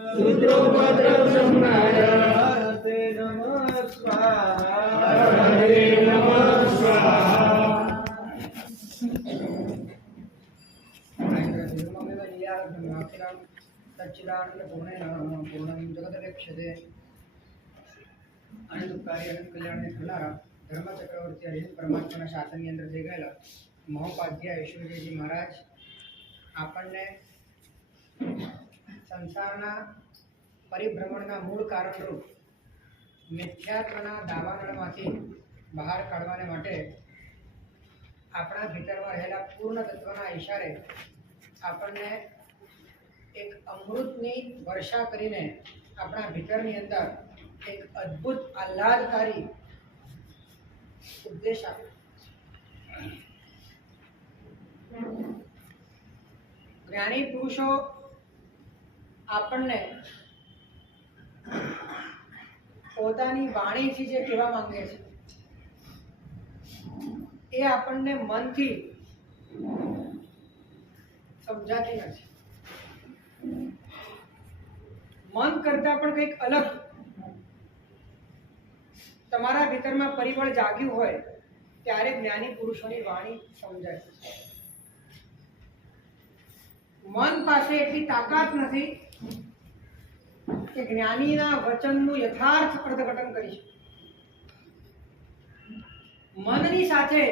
रुद्रोपद्रवसंहाय हरते नमः स्वाहा हरे नमः स्वाहा। पूर्णं जगदपेक्षते अनंतकारी अनंत कल्याण करणारा धर्मचक्रवर्ती हरिहर परमात्माના શાસનની અંદર થઈ ગયેલા મહોપાધ્યાય ઈશ્વરજી મહારાજ આપણને સંસારના પરિભ્રમણના મૂળ કારણરૂપ મિથ્યાત્વના દાવાનળમાંથી બહાર કાઢવાને માટે આપણા ભીતરમાં રહેલા પૂર્ણ તત્વના ઈશારે આપણને એક અમૃતની વર્ષા કરીને આપણા ભીતરની અંદર એક અદ્ભુત આહ્લાદકારી ઉપદેશ આપ્યો। જ્ઞાની પુરુષો આપણને પોતાની વાણીથી જે કહેવા માંગે છે એ આપણને મનથી સમજાતી નથી। મન કરતા પણ કંઈક અલગ તમારા ભીતરમાં પરિબળ જાગ્યું હોય ત્યારે જ્ઞાની પુરુષોની વાણી સમજાય। મન પાસે એટલી તાકાત નથી કે જ્ઞાનીના વચનનું યથાર્થ અર્થઘટન કરી શકે। મનની સાથે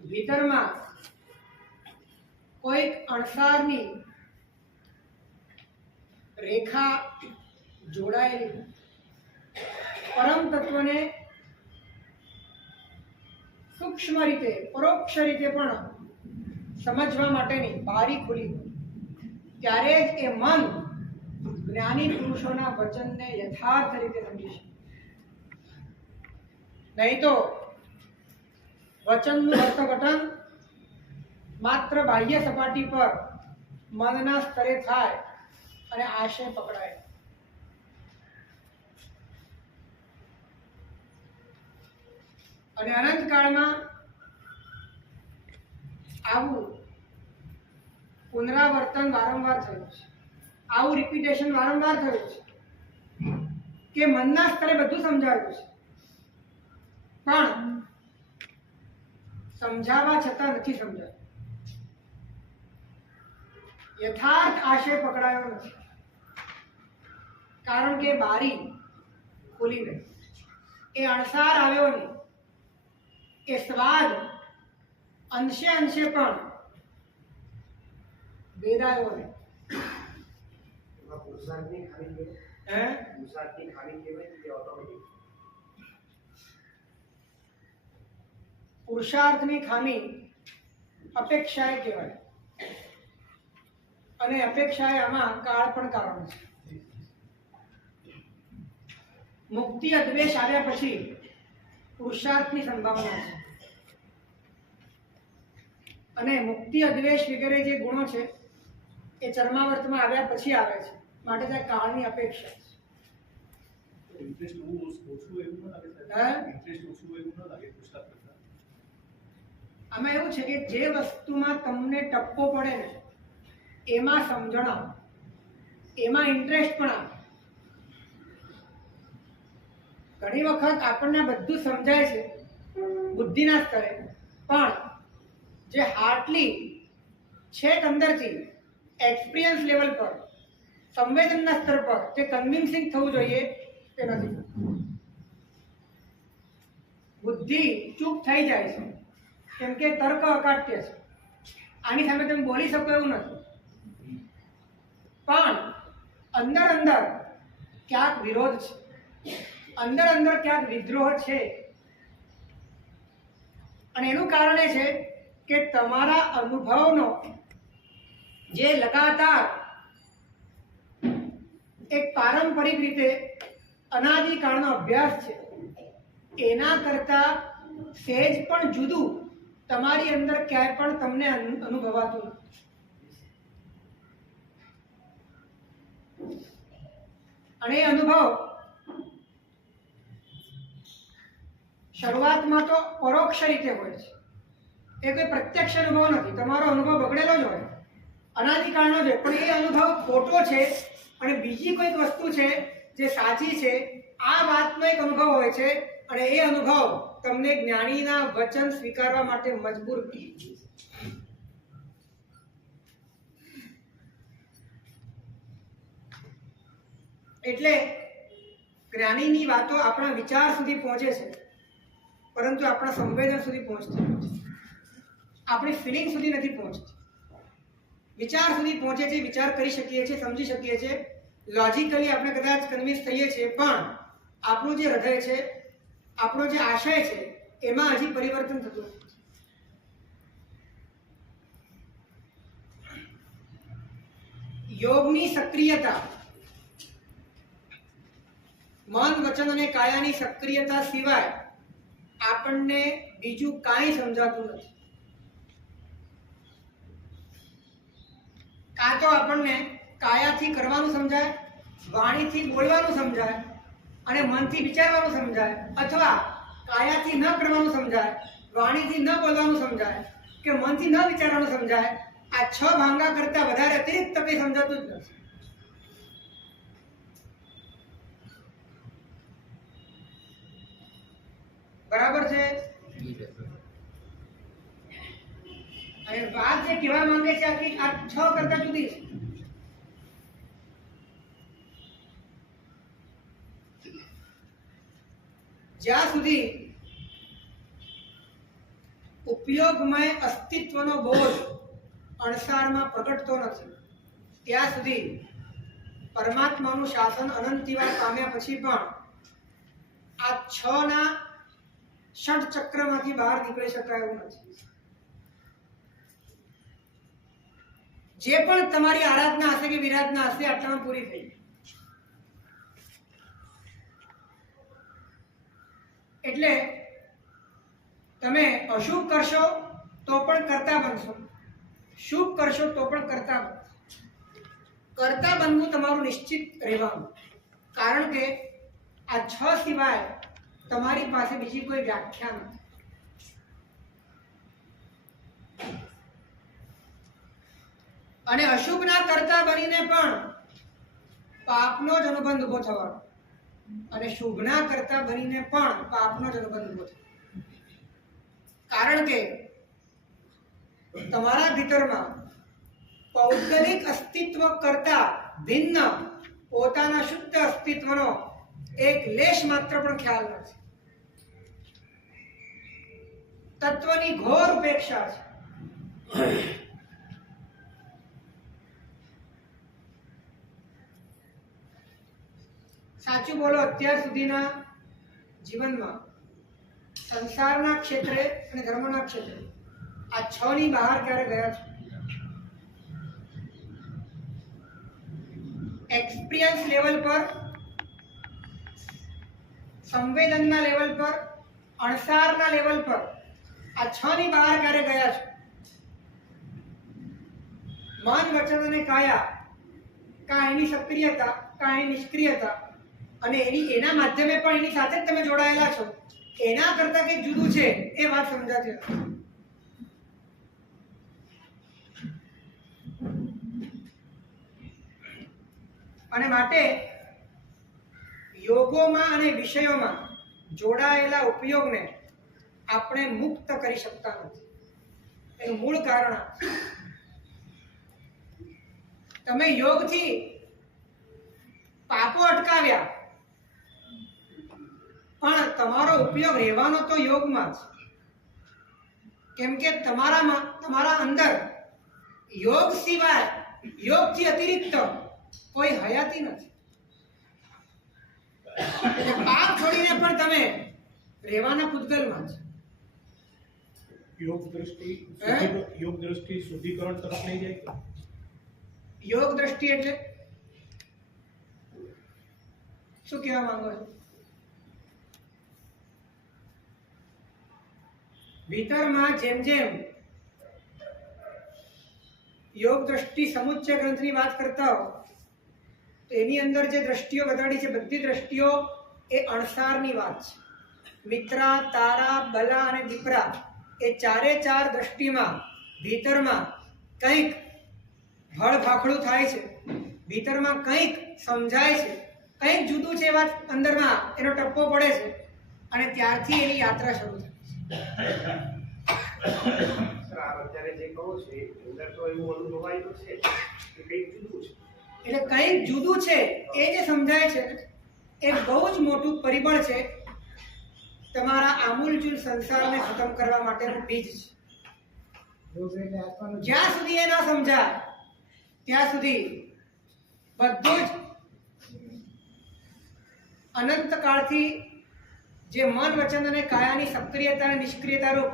ભીતરમાં કોઈક અણસારની રેખા જોડાયેલી પરમ તત્વને સૂક્ષ્મ રીતે પરોક્ષ રીતે પણ સમજવા માટેની બારી ખુલી ત્યારે જ એ મન જ્ઞાની પુરુષોના વચનને યથાર્થ રીતે સમજી શકે। નહીં તો વચનનું અર્થઘટન માત્ર બાહ્ય સપાટી પર મનના સ્તરે થાય અને આશય પકડાય। અને અનંતકાળમાં આવું પુનરાવર્તન વારંવાર થયું છે, આવું રિપીટેશન વારંવાર થયું છે કે મનના સ્તરે બધું સમજાયું છે પણ સમજાવવા છતાં નથી સમજાયું। યથાર્થ આશય પકડાયો નથી કારણ કે બારી ખુલી ગઈ, એ અણસાર આવ્યો નહીં, એ સ્વાદ અંશે અંશે પણ વેદાયો નહીં। પુરુષાર્થની ખામી અપેક્ષાએ કહેવાય અને અપેક્ષાએ આમાં કાળ પણ કારણ છે। મુક્તિ અદ્વેષ આવ્યા પછી પુરુષાર્થની સંભાવના છે અને મુક્તિ અદ્વેષ વગેરે જે ગુણો છે એ ચરમાવર્તમાં આવ્યા પછી આવે છે, માટે ત્યાં કાળની અપેક્ષા છે। આમાં એવું છે કે જે વસ્તુમાં તમને ટપ્પો પડે ને એમાં સમજણ આવે, એમાં ઇન્ટરેસ્ટ પણ આવે। ઘણી વખત આપણને બધું સમજાય છે બુદ્ધિના સ્તરે પણ જે હાર્ટલી છેક અંદરથી એક્સપિરિયન્સ લેવલ પર સંવેદનના સ્તર પર જે કન્વિન્સિંગ થવું જોઈએ તે નથી। બુદ્ધિ ચૂપ થઈ જાય છે કેમ કે તર્ક અકાટ્ય છે, આની સામે તમે બોલી શકો એવું નથી પણ અંદર અંદર ક્યાંક વિરોધ છે, અંદર અંદર ક્યાંક વિદ્રોહ છે અને એનું કારણ એ છે કે તમારા અનુભવનો જે લગાતાર એક પારંપરિક રીતે અનાદિકાળનો અભ્યાસ છે એના કરતા સહેજ પણ જુદું તમારી અંદર ક્યાંય પણ તમને અનુભવાતું નથી। અને એ અનુભવ શરૂઆતમાં તો પરોક્ષ રીતે હોય છે, એ કોઈ પ્રત્યક્ષ અનુભવ નથી, તમારો અનુભવ બગડેલો જ હોય અનાદિકાળનો છે, પણ એ અનુભવ ખોટો છે અને બીજી કોઈક વસ્તુ છે જે સાચી છે, આ વાતનો એક અનુભવ હોય છે અને એ અનુભવ તમને જ્ઞાનીના વચન સ્વીકારવા માટે મજબૂર કરે છે. એટલે જ્ઞાનીની વાતો આપણા વિચાર સુધી પહોંચે છે, પરંતુ આપણા સંવેદન સુધી પહોંચતી નથી, આપણી ફિલિંગ સુધી નથી પહોંચતી. વિચાર સુધી પહોંચે છે, વિચાર કરી શકીએ છીએ, સમજી શકીએ છીએ, લોજિકલી આપણે કદાચ કન્વિન્સ થઈએ છીએ, પણ આપણું જે હૃદય છે, આપણો જે આશય છે, એમાં હજી પરિવર્તન થતું નથી. યોગની સક્રિયતા, મન, વચન અને કાયાની સક્રિયતા સિવાય આપણને બીજું કાંઈ સમજાતું નથી. કાં તો આપણને કાયાથી કરવાનું સમજાય, વાણીથી બોલવાનું સમજાય અને મનથી વિચારવાનું સમજાય, અથવા કાયાથી ન કરવાનું સમજાય, વાણીથી ન બોલવાનું સમજાય કે મનથી ન વિચારવાનું સમજાય. આ 6 ભાંગા કરતા વધારે અતિરિક્ત કંઈ સમજાતું જ નથી. બરાબર છે? અને વાત જે કહેવા માંગે છે આ 6 કરતા જુદી છે. જ્યાં સુધી ઉપયોગમય અસ્તિત્વનો બોધ અણસારમાં પ્રગટતો નથી, ત્યાં સુધી પરમાત્માનું શાસન અનંતિવાર પામ્યા પછી પણ આ 6 ના ષટચક્રમાંથી બહાર નીકળી શકાય એવું નથી. જે પણ તમારી આરાધના હશે કે વિરાધના હશે, આટલામાં પૂરી થઈ. એટલે તમે અશુભ કરશો તો પણ કરતા બનશો, શુભ કરશો તો પણ કરતા બનશો. કરતા બનવું તમારું નિશ્ચિત રહેવાનું, કારણ કે આ 6 સિવાય તમારી પાસે બીજી કોઈ વ્યાખ્યા નથી. અને અશુભના કરતા બનીને પણ પાપનો જ અનુબંધ ઉભો થવાનો, અને શુભના કરતા બનીને પણ પાપનો જ અનુબંધ ઉભો થવાનો. કારણ કે તમારા ભીતરમાં પૌદ્ગલિક અસ્તિત્વ કરતા ભિન્ન પોતાના શુદ્ધ અસ્તિત્વનો એક લેશ માત્ર પણ ખ્યાલ નથી. તત્વની ઘોર ઉપેક્ષા છે. સાચું બોલો, અત્યાર સુધીના જીવનમાં સંસારના ક્ષેત્રે અને ધર્મના ક્ષેત્રે આ 6 ની બહાર ક્યારે ગયા છો? એક્સપિરિયન્સ લેવલ પર, સંવેદનના લેવલ પર, અણસારના લેવલ પર આ 6 ની બહાર ક્યારે ગયા છો? મન, વચન અને કાયા, કાં એની સક્રિયતા, કાં એની નિષ્ક્રિયતા, અને એના માધ્યમે પણ એની સાથે જ તમે જોડાયેલા છો, એના કરતા કંઈક જુદું છે, એ વાત સમજાતી નથી. અને માટે યોગોમાં અને વિષયોમાં જોડાયેલા ઉપયોગને આપણે મુક્ત કરી શકતા નથી. એનું મૂળ કારણ તમે યોગથી પાપો અટકાવ્યા, પણ તમારો ઉપયોગ રહેવાનો તો યોગમાં જ. કેમ કે તમારા અંદર યોગ સિવાય, યોગથી અતિરિક્ત કોઈ હયાતી નથી. પાપ છોડીને પણ તમે રહેવાના પૂતગલમાં જ. યોગ દ્રષ્ટિ શુદ્ધિકરણ તરફ લઈ જાય. યોગ દ્રષ્ટિ એટલે શું કહેવા માંગો છો? ભીતરમાં જેમ જેમ યોગ દ્રષ્ટિ સમુચ્ચય ગ્રંથની વાત કરતા હો, તો એની અંદર જે દ્રષ્ટિઓ બતાડી છે, બધી દ્રષ્ટિઓ એ અણસારની વાત છે. મિત્રા, તારા, બલા અને દીપરા, એ 4 દ્રષ્ટિમાં ભીતરમાં કંઈક ભળ ભાખડું થાય છે, ભીતરમાં કંઈક સમજાય છે, કંઈક જુદું છે, વાત અંદરમાં એનો ટપ્પો પડે છે અને ત્યારથી એની યાત્રા શરૂ થાય સર, આ અત્યારે જે કહો છો એ અંદર તો એવું અનુભવાયું છે કે કંઈક જુદું છે. છે. એટલે કંઈક જુદું છે એ જે સમજાય છે ને, એ બહુ જ મોટું પરિબળ છે તમારા આમૂલચૂલ સંસારને ખતમ કરવા માટેનું બીજ છે. જ્યાં સુધી એ ના સમજાય ત્યાં સુધી બધું જ અનંત કાળથી જે મન વચન અને કાયાની સક્રિયતા અને નિષ્ક્રિયતા રૂપ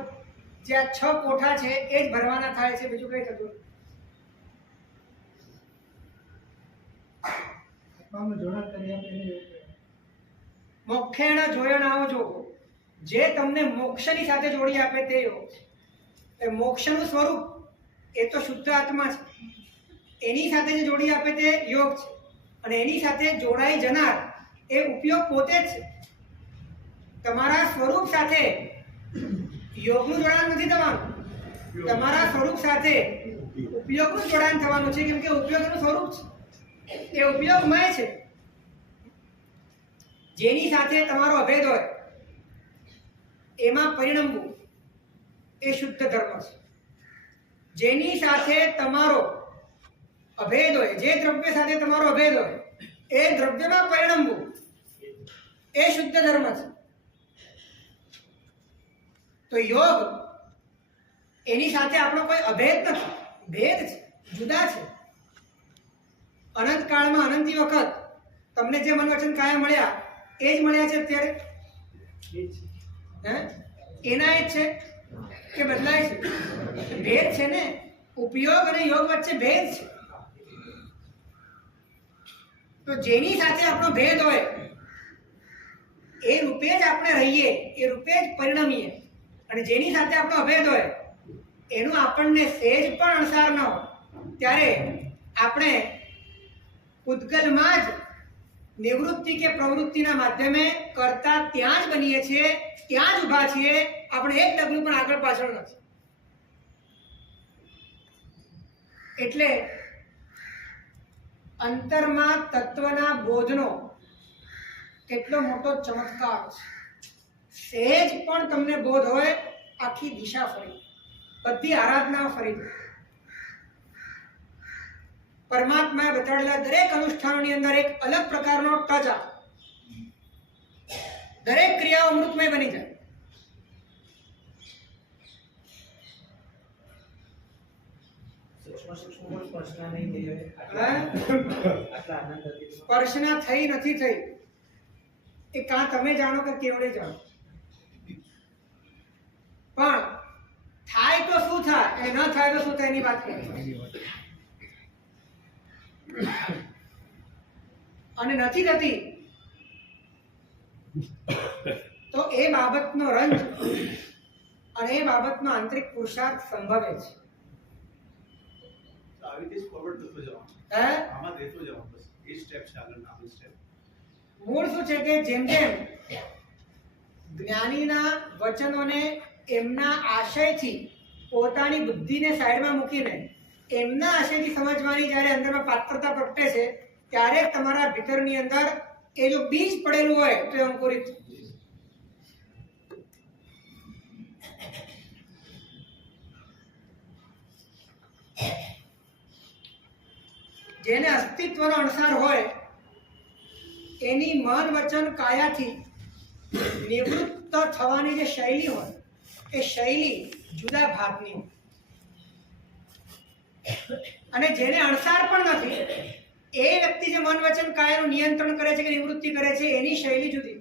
જે આ 6 કોઠા છે એ જ ભરવાના થાય છે, બીજું કઈ થતું નથી. મોક્ષેણ જોયણાઓ જોગો, જે તમને મોક્ષની સાથે જોડી આપે તે યોગ છે. એ મોક્ષનું સ્વરૂપ એ તો શુદ્ધ આત્મા છે, એની સાથે જે જોડી આપે તે યોગ છે અને એની સાથે જોડાઈ જનાર એ ઉપયોગ પોતે જ છે. તમારા સ્વરૂપ સાથે યોગનું જોડાણ નથી થવાનું, તમારા સ્વરૂપ સાથે ઉપયોગનું જોડાણ થવાનું છે, કેમ કે ઉપયોગનું સ્વરૂપ છે, એ ઉપયોગમય છે. જેની સાથે તમારો અભેદ હોય એમાં પરિણમવું એ શુદ્ધ ધર્મ છે. જેની સાથે તમારો અભેદ હોય, જે દ્રવ્ય સાથે તમારો અભેદ હોય એ દ્રવ્યમાં પરિણમવું એ શુદ્ધ ધર્મ છે. તો યોગ એની સાથે આપણો કોઈ અભેદ નથી, ભેદ છે, જુદા છે. અનંત કાળમાં અનંતી વખત તમને જે મન વચન કાયા મળ્યા એ જ મળ્યા છે અત્યારે. એના એ જ છે કે બદલાય છે? ભેદ છે ને, ઉપયોગ અને યોગ વચ્ચે ભેદ છે. તો જેની સાથે આપણો ભેદ હોય એ રૂપે જ આપણે રહીએ, એ રૂપે જ પરિણમીએ. અને જેની સાથે આપણો અભેદ હોય એનું આપણને સહેજ પણ અણસાર ન હોય ત્યારે આપણે ઉદ્ગલમાં જ નિવૃત્તિ કે પ્રવૃત્તિના માધ્યમે કરતા ત્યાં જ બનીએ છીએ, ત્યાં જ ઊભા છીએ. આપણે એક ડગલું પણ આગળ પાછળ નથી. એટલે અંતરમાં તત્વના બોધનો કેટલો મોટો ચમત્કાર છે. સહેજ પણ તમને બોધ હોય, આખી દિશા ફરી, બધી આરાધના ફરી દો. પરમાત્માએ બતાડેલા દરેક અનુષ્ઠાનોની અંદર એક અલગ પ્રકારનો ટચ આવે. દરેક ક્રિયાઓ અમૃતમય બની જાય. સ્પર્શના થઈ નથી થઈ એ કાં તમે જાણો કે કેવડે જાણો, પણ થાય તો શું થાય, એ ન થાય તો શું થાય એની વાત કરીએ. અને નથી થતી તો એ બાબતનો રંજ અને એ બાબતનો આંતરિક પુરુષાર્થ સંભવે છે. આવી રીતે ફોરવર્ડ થતો જવાનું, આમાં દેતો જવાનું, બસ એ સ્ટેપ છે આગળના આ સ્ટેપ. મૂળ શું છે કે જેમ જેમ જ્ઞાનીના વચનોને એમના આશયથી પોતાની બુદ્ધિને સાઈડમાં મૂકીને એમના આશયથી સમજવાની જ્યારે અંદરમાં પાત્રતા પ્રગટે છે ત્યારે તમારા ભીતરની અંદર એ જો બીજ પડેલું હોય તો એ અંકુરિત થાય. જેને અસ્તિત્વનો અણસાર હોય એની મન વચન કાયાથી નિવૃત્ત થવાની જે શૈલી હોય એ શૈલી જુદા ભાગની હોય. અને જેને અણસાર પણ નથી એ વ્યક્તિ જે મન વચન કાયાનું નિયંત્રણ કરે છે કે નિવૃત્તિ કરે છે એની શૈલી જુદી.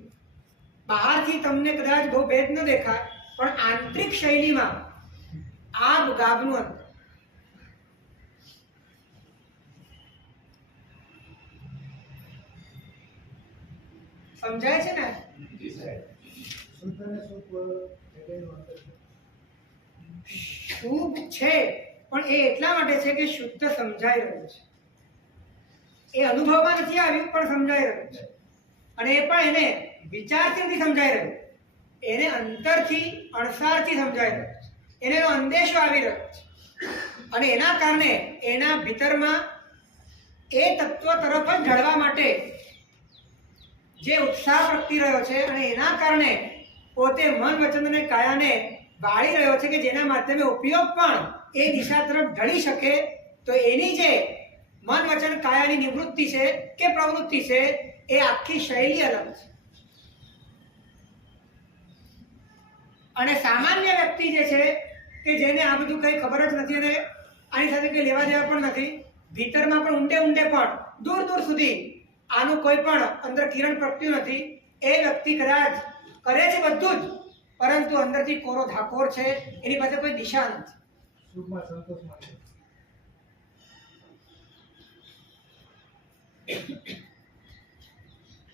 બહારથી તમને કદાચ બહુ ભેદ ન દેખાય પણ આંતરિક શૈલીમાં આગ ગાભનું અંતર. સમજાય છે ને? શુભ છે પણ એ એટલા માટે છે કે શુદ્ધ સમજાઈ રહ્યું છે. એ અનુભવમાં નથી આવ્યું પણ સમજાઈ રહ્યું છે. અને એ પણ એને વિચારથી નથી સમજાઈ રહ્યું, એને અંતરથી અણસારથી સમજાઈ રહ્યું છે. એને એનો અંદેશો આવી રહ્યો છે. અને એના કારણે એના ભીતરમાં એ તત્વ તરફ જ ઢળવા માટે જે ઉત્સાહ પ્રગટી રહ્યો છે અને એના કારણે પોતે મન વચન અને કાયાને વાળી રહ્યો છે કે જેના માધ્યમે ઉપયોગ પણ એ દિશા તરફ ઢળી શકે, તો એની જે મન વચન કાયાની નિવૃત્તિ છે કે પ્રવૃત્તિ છે એ આખી શૈલી અલગ છે. અને સામાન્ય વ્યક્તિ જે છે કે જેને આ બધું કંઈ ખબર જ નથી અને આની સાથે કંઈ લેવા દેવા પણ નથી, ભીતરમાં પણ ઊંડે ઊંડે પણ દૂર દૂર સુધી આનું કોઈ પણ અંદર કિરણ પ્રગટ્યું નથી, એ વ્યક્તિ કદાચ કરે છે બધું જ, પરંતુ અંદરથી કોરો ધાકોર છે, એની પાસે કોઈ દિશા નથી.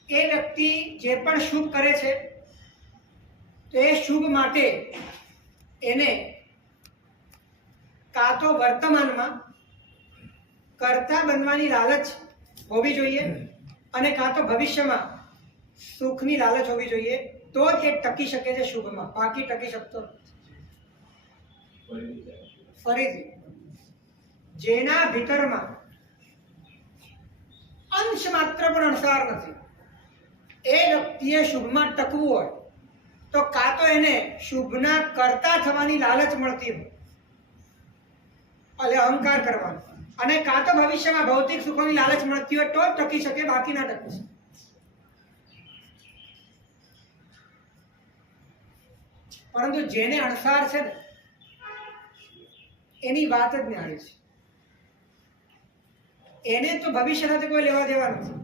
એ વ્યક્તિ જે પણ શુભ કરે છે તો એ શુભ માટે એને કાં તો વર્તમાનમાં કર્તા બનવાની લાલચ હોવી જોઈએ અને કાં તો ભવિષ્યમાં સુખની લાલચ હોવી જોઈએ, તો જ એ ટકી શકે છે શુભમાં, બાકી ટકી શકતો નથી. ફરીથી, જેના ભીતરમાં અંશ માત્ર પણ અણસાર નથી, એ વ્યક્તિએ શુભમાં ટકવું હોય તો કાં તો એને શુભના કર્તા થવાની લાલચ મળતી હોય, એટલે અહંકાર કરવાનો, અને કાં તો ભવિષ્યમાં ભૌતિક સુખોની લાલચ મળતી હોય તો જ ટકી શકે, બાકી ના ટકી શકે. પરંતુ જેને અણસાર છે ને એની વાત જ ન્યારી છે. એને તો ભવિષ્ય સાથે કોઈ લેવા દેવા નથી.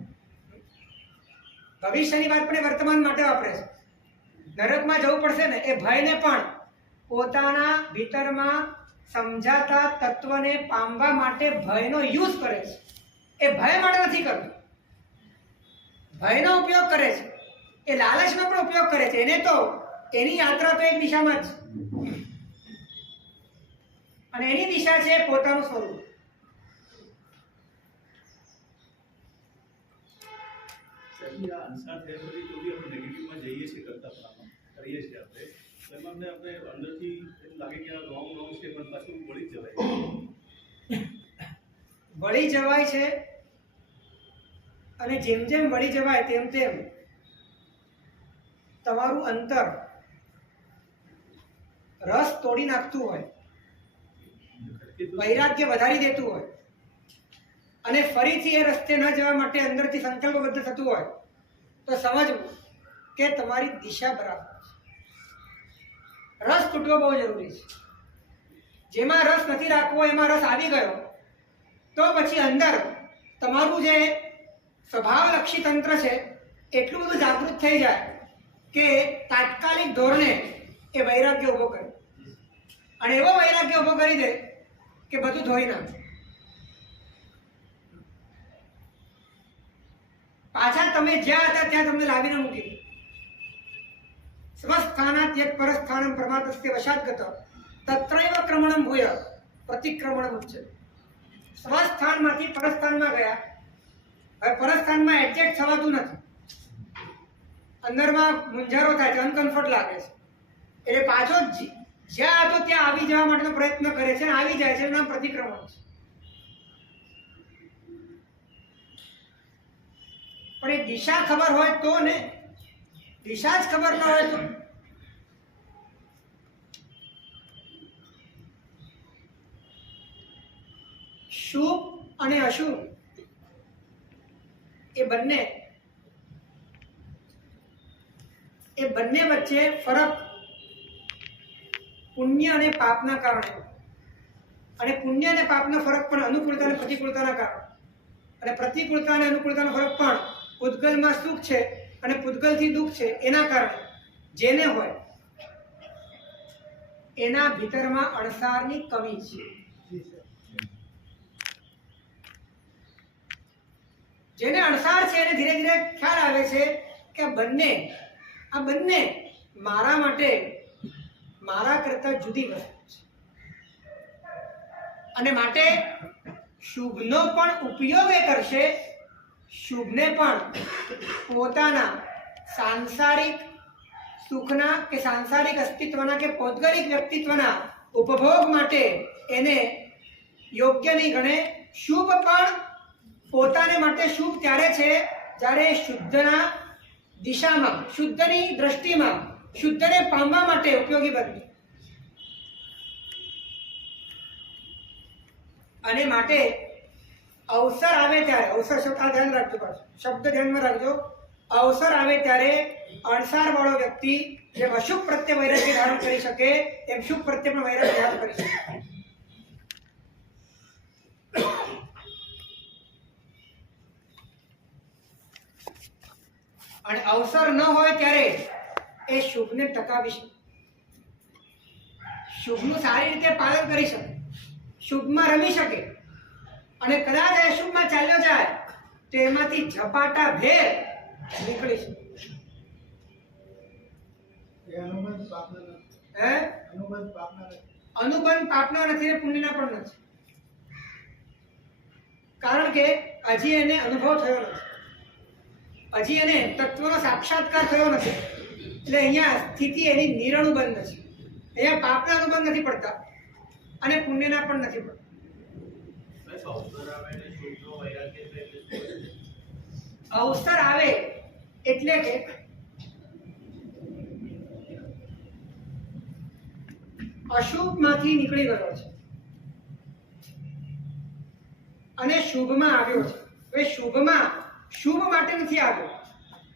ભવિષ્યની વાત પણ એ વર્તમાન માટે વાપરે છે. નરકમાં જવું પડશે ને એ ભયને પણ પોતાના ભીતરમાં સમજાતા તત્વને પામવા માટે ભયનો યુઝ કરે છે. એ ભય માટે નથી કરતો, ભયનો ઉપયોગ કરે છે, એ લાલચનો પણ ઉપયોગ કરે છે. એને તો એની યાત્રા તો એક દિશામાં જ, અને એની દિશા છે પોતાનું સ્વરૂપ. આ અનસાર થયા પછી જો બી આપણે નેગેટિવમાં જઈએ છીએ, કરતાપણામાં કરીએ છીએ આપણે, તો એમાં આપણે અંદરથી એમ લાગે કે આ રોંગ છે, પણ પાછું વળી જ જવાય. વળી જવાય છે, અને જેમ જેમ વળી જવાય તેમ તેમ તમારું અંતર રસ તોડી નાખતું હોય, વૈરાગ્ય વધારી દેતું હોય, અને ફરીથી એ રસ્તે ન જવા માટે અંદરથી સંકલ્પબદ્ધ થતું હોય, તો સમજવું કે તમારી દિશા બરાબર છે. રસ તૂટવો બહુ જરૂરી છે. જેમાં રસ નથી રાખવો એમાં રસ આવી ગયો તો પછી અંદર તમારું જે સ્વભાવલક્ષી તંત્ર છે એટલું બધું જાગૃત થઈ જાય કે તાત્કાલિક ધોરણે એ વૈરાગ્ય ઊભો કરે, અને એવો વૈરાગ્ય ઊભો કરી દે કે બધું ધોઈ નાખે. પાછા તમે જ્યાં હતા ત્યાં તમને લાવીને મૂકી દે. સ્વસ્થાનાત યત પરસ્થાનમ પ્રમાતસ્ય વશાદગત તત્રૈવ ક્રમણમ ભૂય પ્રતિક્રમણમ ઉચ્યતે. સ્વસ્થાનમાંથી પરસ્થાનમાં ગયા, હવે પરસ્થાનમાં એડજસ્ટ થવાતું નથી, અંદરમાં મૂંઝારો થાય છે, અનકમ્ફર્ટ લાગે છે, એટલે પાછો જ્યાં હતો ત્યાં આવી જવા માટેનો પ્રયત્ન કરે છે, આવી જાય છે, એનું નામ પ્રતિક્રમણ છે. પણ એ દિશા ખબર હોય તો ને, દિશા જ ખબર ન હોય તો. શુભ અને અશુભ એ બંને વચ્ચે ફરક પુણ્ય અને પાપના કારણે, અને પુણ્ય અને પાપનો ફરક પણ અનુકૂળતા અને પ્રતિકૂળતાના કારણે, અને પ્રતિકૂળતા અને અનુકૂળતાનો ફરક પણ પૂતગલમાં સુખ છે અને પૂતગલથી દુઃખ છે એના કારણે જેને હોય એના ભીતરમાં અણસારની કમી છે. જેને અણસાર છે એને ધીરે ધીરે ખ્યાલ આવે છે કે આ બંને મારા માટે મારા કરતા જુદી વસ્તુ છે, અને માટે શુભનો પણ ઉપયોગ એ કરશે, શુભને પણ પોતાના સાંસારિક સુખના કે સાંસારિક અસ્તિત્વના કે પૌદ્ગલિક વ્યક્તિત્વના ઉપભોગ માટે એને યોગ્ય નહીં ગણે. શુભ પણ પોતાને માટે શુભ ત્યારે છે જ્યારે શુદ્ધના દિશામાં, શુદ્ધની દ્રષ્ટિમાં, શુદ્ધને પામવા માટે ઉપયોગી બને. અને માટે અવસર આવે ત્યારે, અવસર શબ્દ ધ્યાન રાખજો, પાછું શબ્દ ધ્યાનમાં રાખજો. અવસર આવે ત્યારે અણસાર વાળો વ્યક્તિ જેમ અશુભ પ્રત્યે વૈરાગ્ય ધારણ કરી શકે એમ શુભ પ્રત્યે પણ વૈરાગ્ય ધારણ કરી શકે. અને અવસર ન હોય ત્યારે એ શુભને ટકાવી શકે, શુભનું સારી રીતે પાલન કરી શકે, શુભમાં રમી શકે. અને કદાચ અશુભમાં ચાલ્યો જાય તો એમાંથી ઝપાટા ભેર નીકળી શકે. અનુબંધ પાપના નથી ને પુણ્યના પણ નથી. કારણ કે હજી એને અનુભવ થયો નથી, હજી એને તત્વનો સાક્ષાત્કાર થયો નથી. એટલે અહીંયા સ્થિતિ એની નિરણુબંધ છે. અહીંયા પાપના અનુબંધ નથી પડતા અને પુણ્યના પણ નથી પડતા. અવસર આવે એટલે કે અશુભમાંથી નીકળી ગયો છે અને શુભમાં આવ્યો છે. હવે શુભમાં શુભ માટે નથી આવ્યો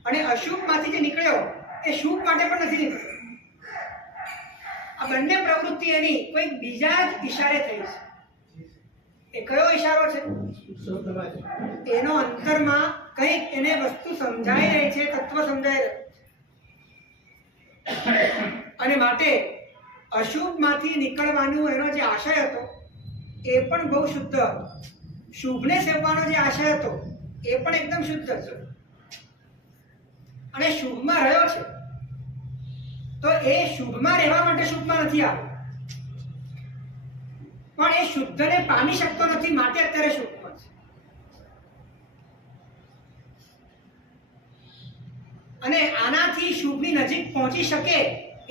અને અશુભમાંથી જે નીકળ્યો એ શુભ માટે પણ નથી નીકળ્યો. આ બંને પ્રવૃત્તિ એની કોઈ બીજા જ ઈશારે થઈ છે. એ કયો ઈશારો છે? એનો અંતરમાં કંઈક એને વસ્તુ સમજાઈ રહી છે, તત્વ સમજાઈ રહ્યું. અને માટે અશુભમાંથી નીકળવાનો એનો જે આશય હતો એ પણ બહુ શુદ્ધ હતો. શુભને સેવવાનો જે આશય હતો એ પણ એકદમ શુદ્ધ હતો અને શુભમાં રહ્યો છે. તો એ શુભમાં રહેવા માટે શુભમાં નથી આવ્યો, પણ એ શુદ્ધને પામી શકતો નથી, માટે અત્યારે શુભમાં છે. અને આનાથી શુભની નજીક પહોંચી શકે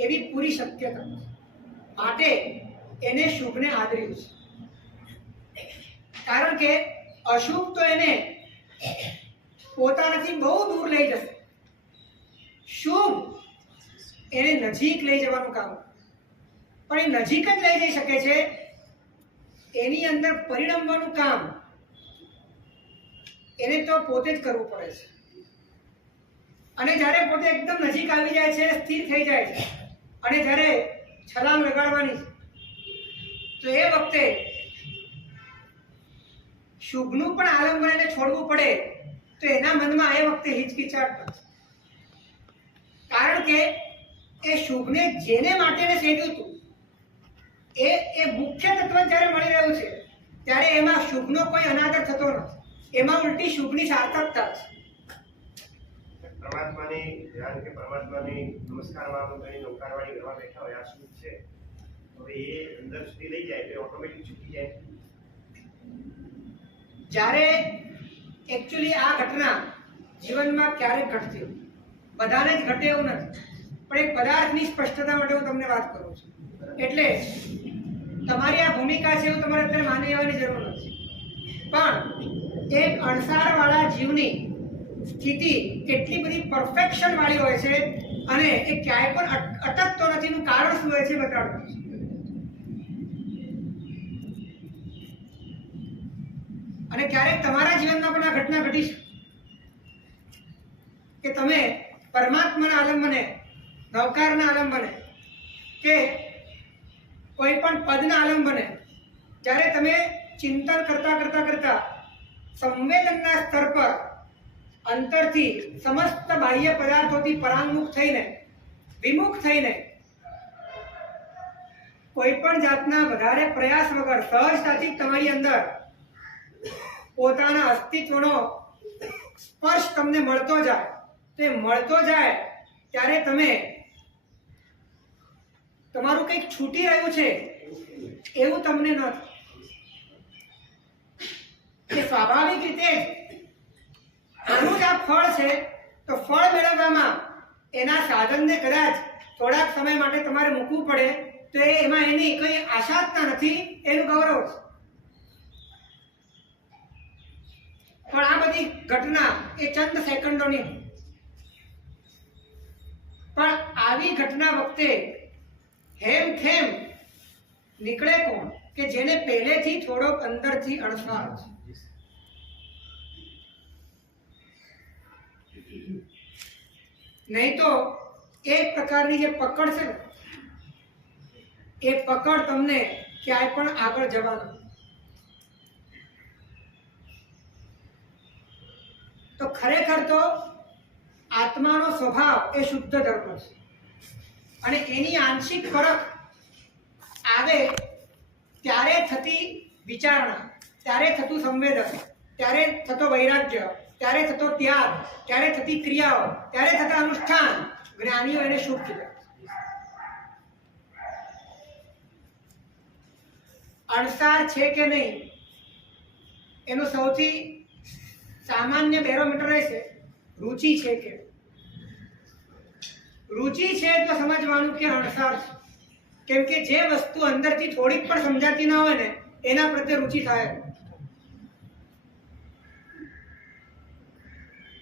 એવી પૂરી શક્યતા છે. માટે એને શુભને આદર્યું છે. કારણ કે અશુભ તો એને પોતાનાથી બહુ દૂર લઈ જશે, શુભ એને નજીક લઈ જવાનું કામ. પણ એ નજીક જ લઈ જઈ શકે છે, એની અંદર પરિણમવાનું કામ એને તો પોતે જ કરવું પડે છે. અને જ્યારે પોતે એકદમ નજીક આવી જાય છે, સ્થિર થઈ જાય છે અને જ્યારે છલાંગ લગાડવાની છે તો એ વખતે શુભનું પણ આલંબન એને છોડવું પડે તો એના મનમાં એ વખતે હિચકિચાટ થશે. કારણ કે એ શુભને જેને માટે સેવ્યું હતું એ મુખ્ય તત્વ જ્યારે મળી રહ્યું છે ત્યારે એમાં શુભનો કોઈ અનાદર થતો નથી, એમાં ઉલટી શુભની સાર્થકતા છે. પરમાત્માની ધ્યાન કે પરમાત્માની નમસ્કારમાં આપણે નૌકારવાળી કરવા બેઠા હોય, આ શુભ છે, હવે એ અંદર સુધી લઈ જાય તો ઓટોમેટિક ચૂકી જાય. જ્યારે એકચ્યુઅલી આ ઘટના જીવનમાં ક્યારેક ઘટતી હોય, બધાને જ ઘટે એવું નથી, પણ એક પદાર્થની સ્પષ્ટતા માટે હું તમને વાત કરું છું. એટલે તમારી આ ભૂમિકા છે એવું તમારે અત્યારે માની લેવાની જરૂર નથી, પણ એક અણસારવાળા જીવની સ્થિતિ કેટલી બધી પરફેક્શન વાળી હોય છે અને એ ક્યાંય પણ અટકતો નથી. એનું કારણ શું હોય છે બતાડવું છે. અને ક્યારેક તમારા જીવનમાં પણ આ ઘટના ઘટી છે કે તમે પરમાત્માના આલંબને, નવકારના આલંબને કે કોઈ પણ પદના આલંબને જ્યારે તમે ચિંતન કરતા સંવેદનના સ્તર પર અંતરથી સમસ્ત બાહ્ય પદાર્થોથી પરાંગમુખ થઈને, વિમુખ થઈને કોઈ પણ જાતના વધારે પ્રયાસ વગર સહજતાથી તમારી અંદર પોતાના અસ્તિત્વનો સ્પર્શ તમને મળતો જાય, તે મળતો જાય ત્યારે તમે તમારું કંઈક છૂટી રહ્યું છે એવું તમને ન થાય. એ સ્વાભાવિક રીતે જ આનું જ આ ફળ છે. તો ફળ મેળવવામાં એના સાધનને કદાચ થોડાક સમય માટે તમારે મૂકવું પડે તો એમાં એની કોઈ આશાતા નથી, એનું ગૌરવ છે. પણ આ બધી ઘટના એ ચંદ સેકન્ડોની, પણ આવી ઘટના વખતે હેમખેમ નીકળે કોણ કે જેને પહેલેથી થોડોક અંદરથી અણસાર છે. નહીં તો એક પ્રકારની જે પકડ છે ને, એ પકડ તમને ક્યાંય પણ આગળ જવાનું. તો ખરેખર તો આત્માનો સ્વભાવ એ શુદ્ધ ધર્મ છે અને એની આંશિક ફરક આવે ત્યારે થતી વિચારણા, ત્યારે થતું સંવેદન, ત્યારે થતો વૈરાગ્ય, ત્યારે થતો ત્યાગ, ત્યારે થતી ક્રિયાઓ, ત્યારે થતા અનુષ્ઠાન, જ્ઞાનીઓ એને શુભ કીધા. અણસાર છે કે નહીં એનું સૌથી સામાન્ય બેરોમીટર રહેશે રુચિ છે કે. રુચિ છે તો સમજવાનું કે અણસાર છે, કેમ કે જે વસ્તુ અંદરથી થોડીક પણ સમજાતી ના હોય ને એના પ્રત્યે રુચિ થાય.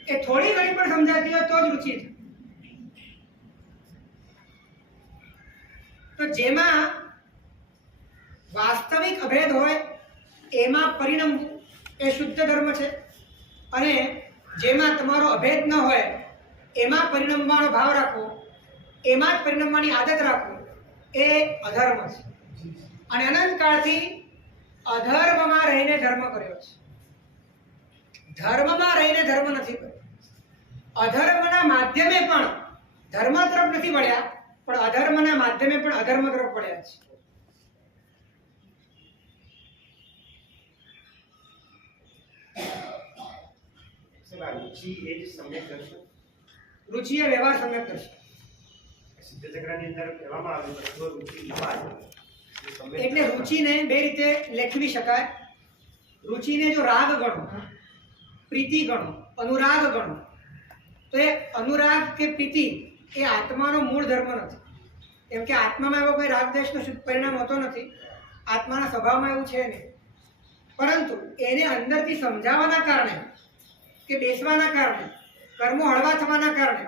એ થોડી ઘણી પણ સમજાતી હોય તો જ રુચિ થાય. તો જેમાં વાસ્તવિક અભેદ હોય એમાં પરિણમવું એ શુદ્ધ ધર્મ છે, અને જેમાં તમારો અભેદ ન હોય એમાં પરિણમવાનો ભાવ રાખવો, એમાં જ પરિણમવાની આદત રાખવો એ અધર્મ છે. અને અનંતકાળથી અધર્મમાં રહીને ધર્મ કર્યો છે. ધર્મમાં રહીને ધર્મ નથી કર્યો. અધર્મના માધ્યમે પણ ધર્મ તરફ નથી વળ્યા, પણ અધર્મના માધ્યમે પણ અધર્મ તરફ વળ્યા છે. રુચિ એ જ સમ્યક દર્શન. રુચિ એ વ્યવહાર સમ્યક દર્શન. સિદ્ધ ચક્રની અંદર કહેવામાં આવ્યું છે કે રુચિ વિવાદ. એટલે રુચિને બે રીતે લેખવી શકાય. રુચિને જો રાગ ગણો, પ્રીતિ ગણો, અનુરાગ ગણો, તો એ અનુરાગ કે પ્રીતિ એ આત્માનો મૂળ ધર્મ નથી. કેમ કે આત્મામાં એવો કોઈ રાગ દ્વેષનો શુદ્ધ પરિણામ હોતો નથી. આત્માના સ્વભાવમાં એવું છે નહીં. પરંતુ એને અંદરથી સમજાવવાના કારણે કે બેસવાના કારણે, કર્મો હળવા થવાના કારણે,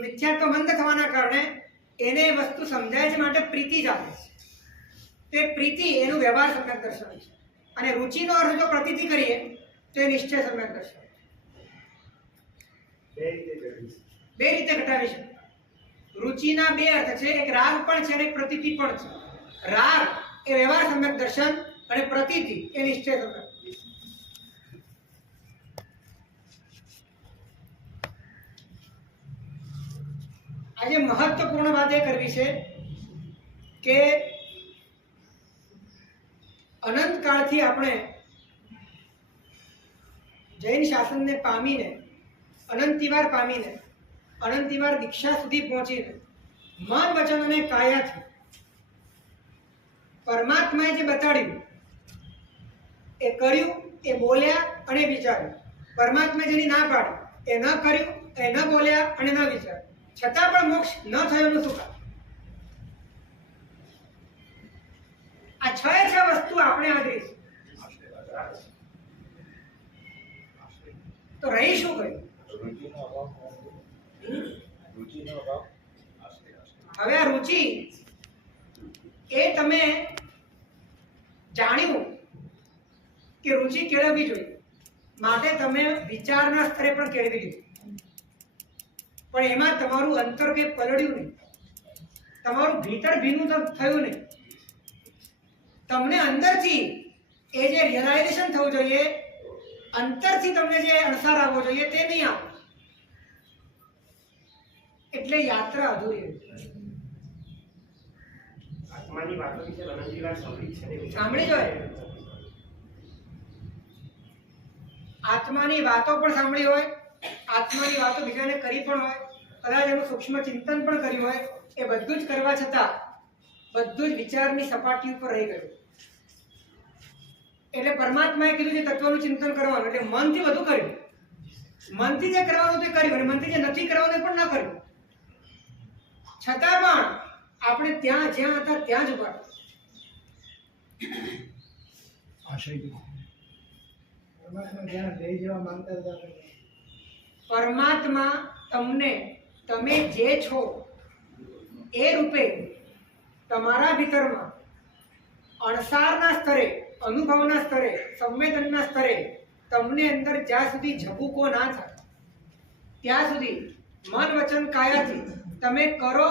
મિથ્યાત્વ મંદ થવાના કારણે એને વસ્તુ સમજાય છે, માટે પ્રીતિ જાગે છે. તે પ્રીતિ એનું વ્યવહાર સમ્યક દર્શન છે. અને રુચિનો અર્થ જો પ્રતીતિ કરીએ તો એ નિશ્ચય સમ્યક દર્શન. બે રીતે ઘટાડી છે. રુચિના બે અર્થ છે, એક રાગ પણ છે અને એક પ્રતીતિ પણ છે. રાગ એ વ્યવહાર સમ્યક દર્શન અને પ્રતીતિ એ નિશ્ચય સમ્યક. આજે મહત્વપૂર્ણ વાત એ કરવી છે કે અનંતકાળથી આપણે જૈન શાસનને પામીને, અનંતિવાર પામીને, અનંતિવાર દીક્ષા સુધી પહોંચીને મન વચન અને કાયાથી પરમાત્માએ જે બતાડ્યું એ કર્યું, એ બોલ્યા અને વિચાર્યું. પરમાત્માએ જેની ના પાડી એ ન કર્યું, એ ન બોલ્યા અને ન વિચાર્યું, છતાં પણ મોક્ષ ન થયોનું શું કામ? આ છ વસ્તુ આપણે આદરી છે. તો રહી શું ગયું? હવે આ રુચિ એ તમે જાણ્યું કે રુચિ કેળવવી જોઈએ, માટે તમે વિચારના સ્તરે પણ કેળવી લીધું. પણ એમાં તમારું અંતર કે પલળ્યું નહીં, તમારું ભીતર ભીનું થયું નહીં. તમને અંદરથી એ જે રિયલાઇઝેશન થવું જોઈએ, અંતરથી તમને જે અણસાર આવવો જોઈએ તે નહીં આવે. એટલે યાત્રા અધૂરી રહી. આત્માની વાતો વિશે અનંતજી વાત સાંભળી છે ને? સાંભળી જોઈએ. આત્માની વાતો પણ સાંભળી હોય, આત્માની વાતો બીજાને કરી પણ હોય, કદાચ એનું સૂક્ષ્મ ચિંતન પણ કર્યું હોય, એ બધું જ કરવા છતાં બધું જ વિચારની સપાટી ઉપર રહી ગયું. એટલે પરમાત્માએ કીધું છે તત્વનું ચિંતન કરવાનું, એટલે મનથી બધું કર્યું. મનથી જે કરવાનું તે કર્યું, અને મનથી જે નથી કરવાનું પણ ન કર્યું. છતાં પણ આપણે ત્યાં જ્યાં હતા ત્યાં જ ઉભા. પરમાત્મા જ્યાં લઈ જવા માંગતા હતા પરમાત્મા તમને તમે જે છો એ રૂપે તમારા ભીતરમાં અણસારના સ્તરે, અનુભવના સ્તરે, સંવેદનના સ્તરે તમને અંદર જ્યાં સુધી ઝબૂકો ના થાય ત્યાં સુધી મન વચન કાયાથી તમે કરો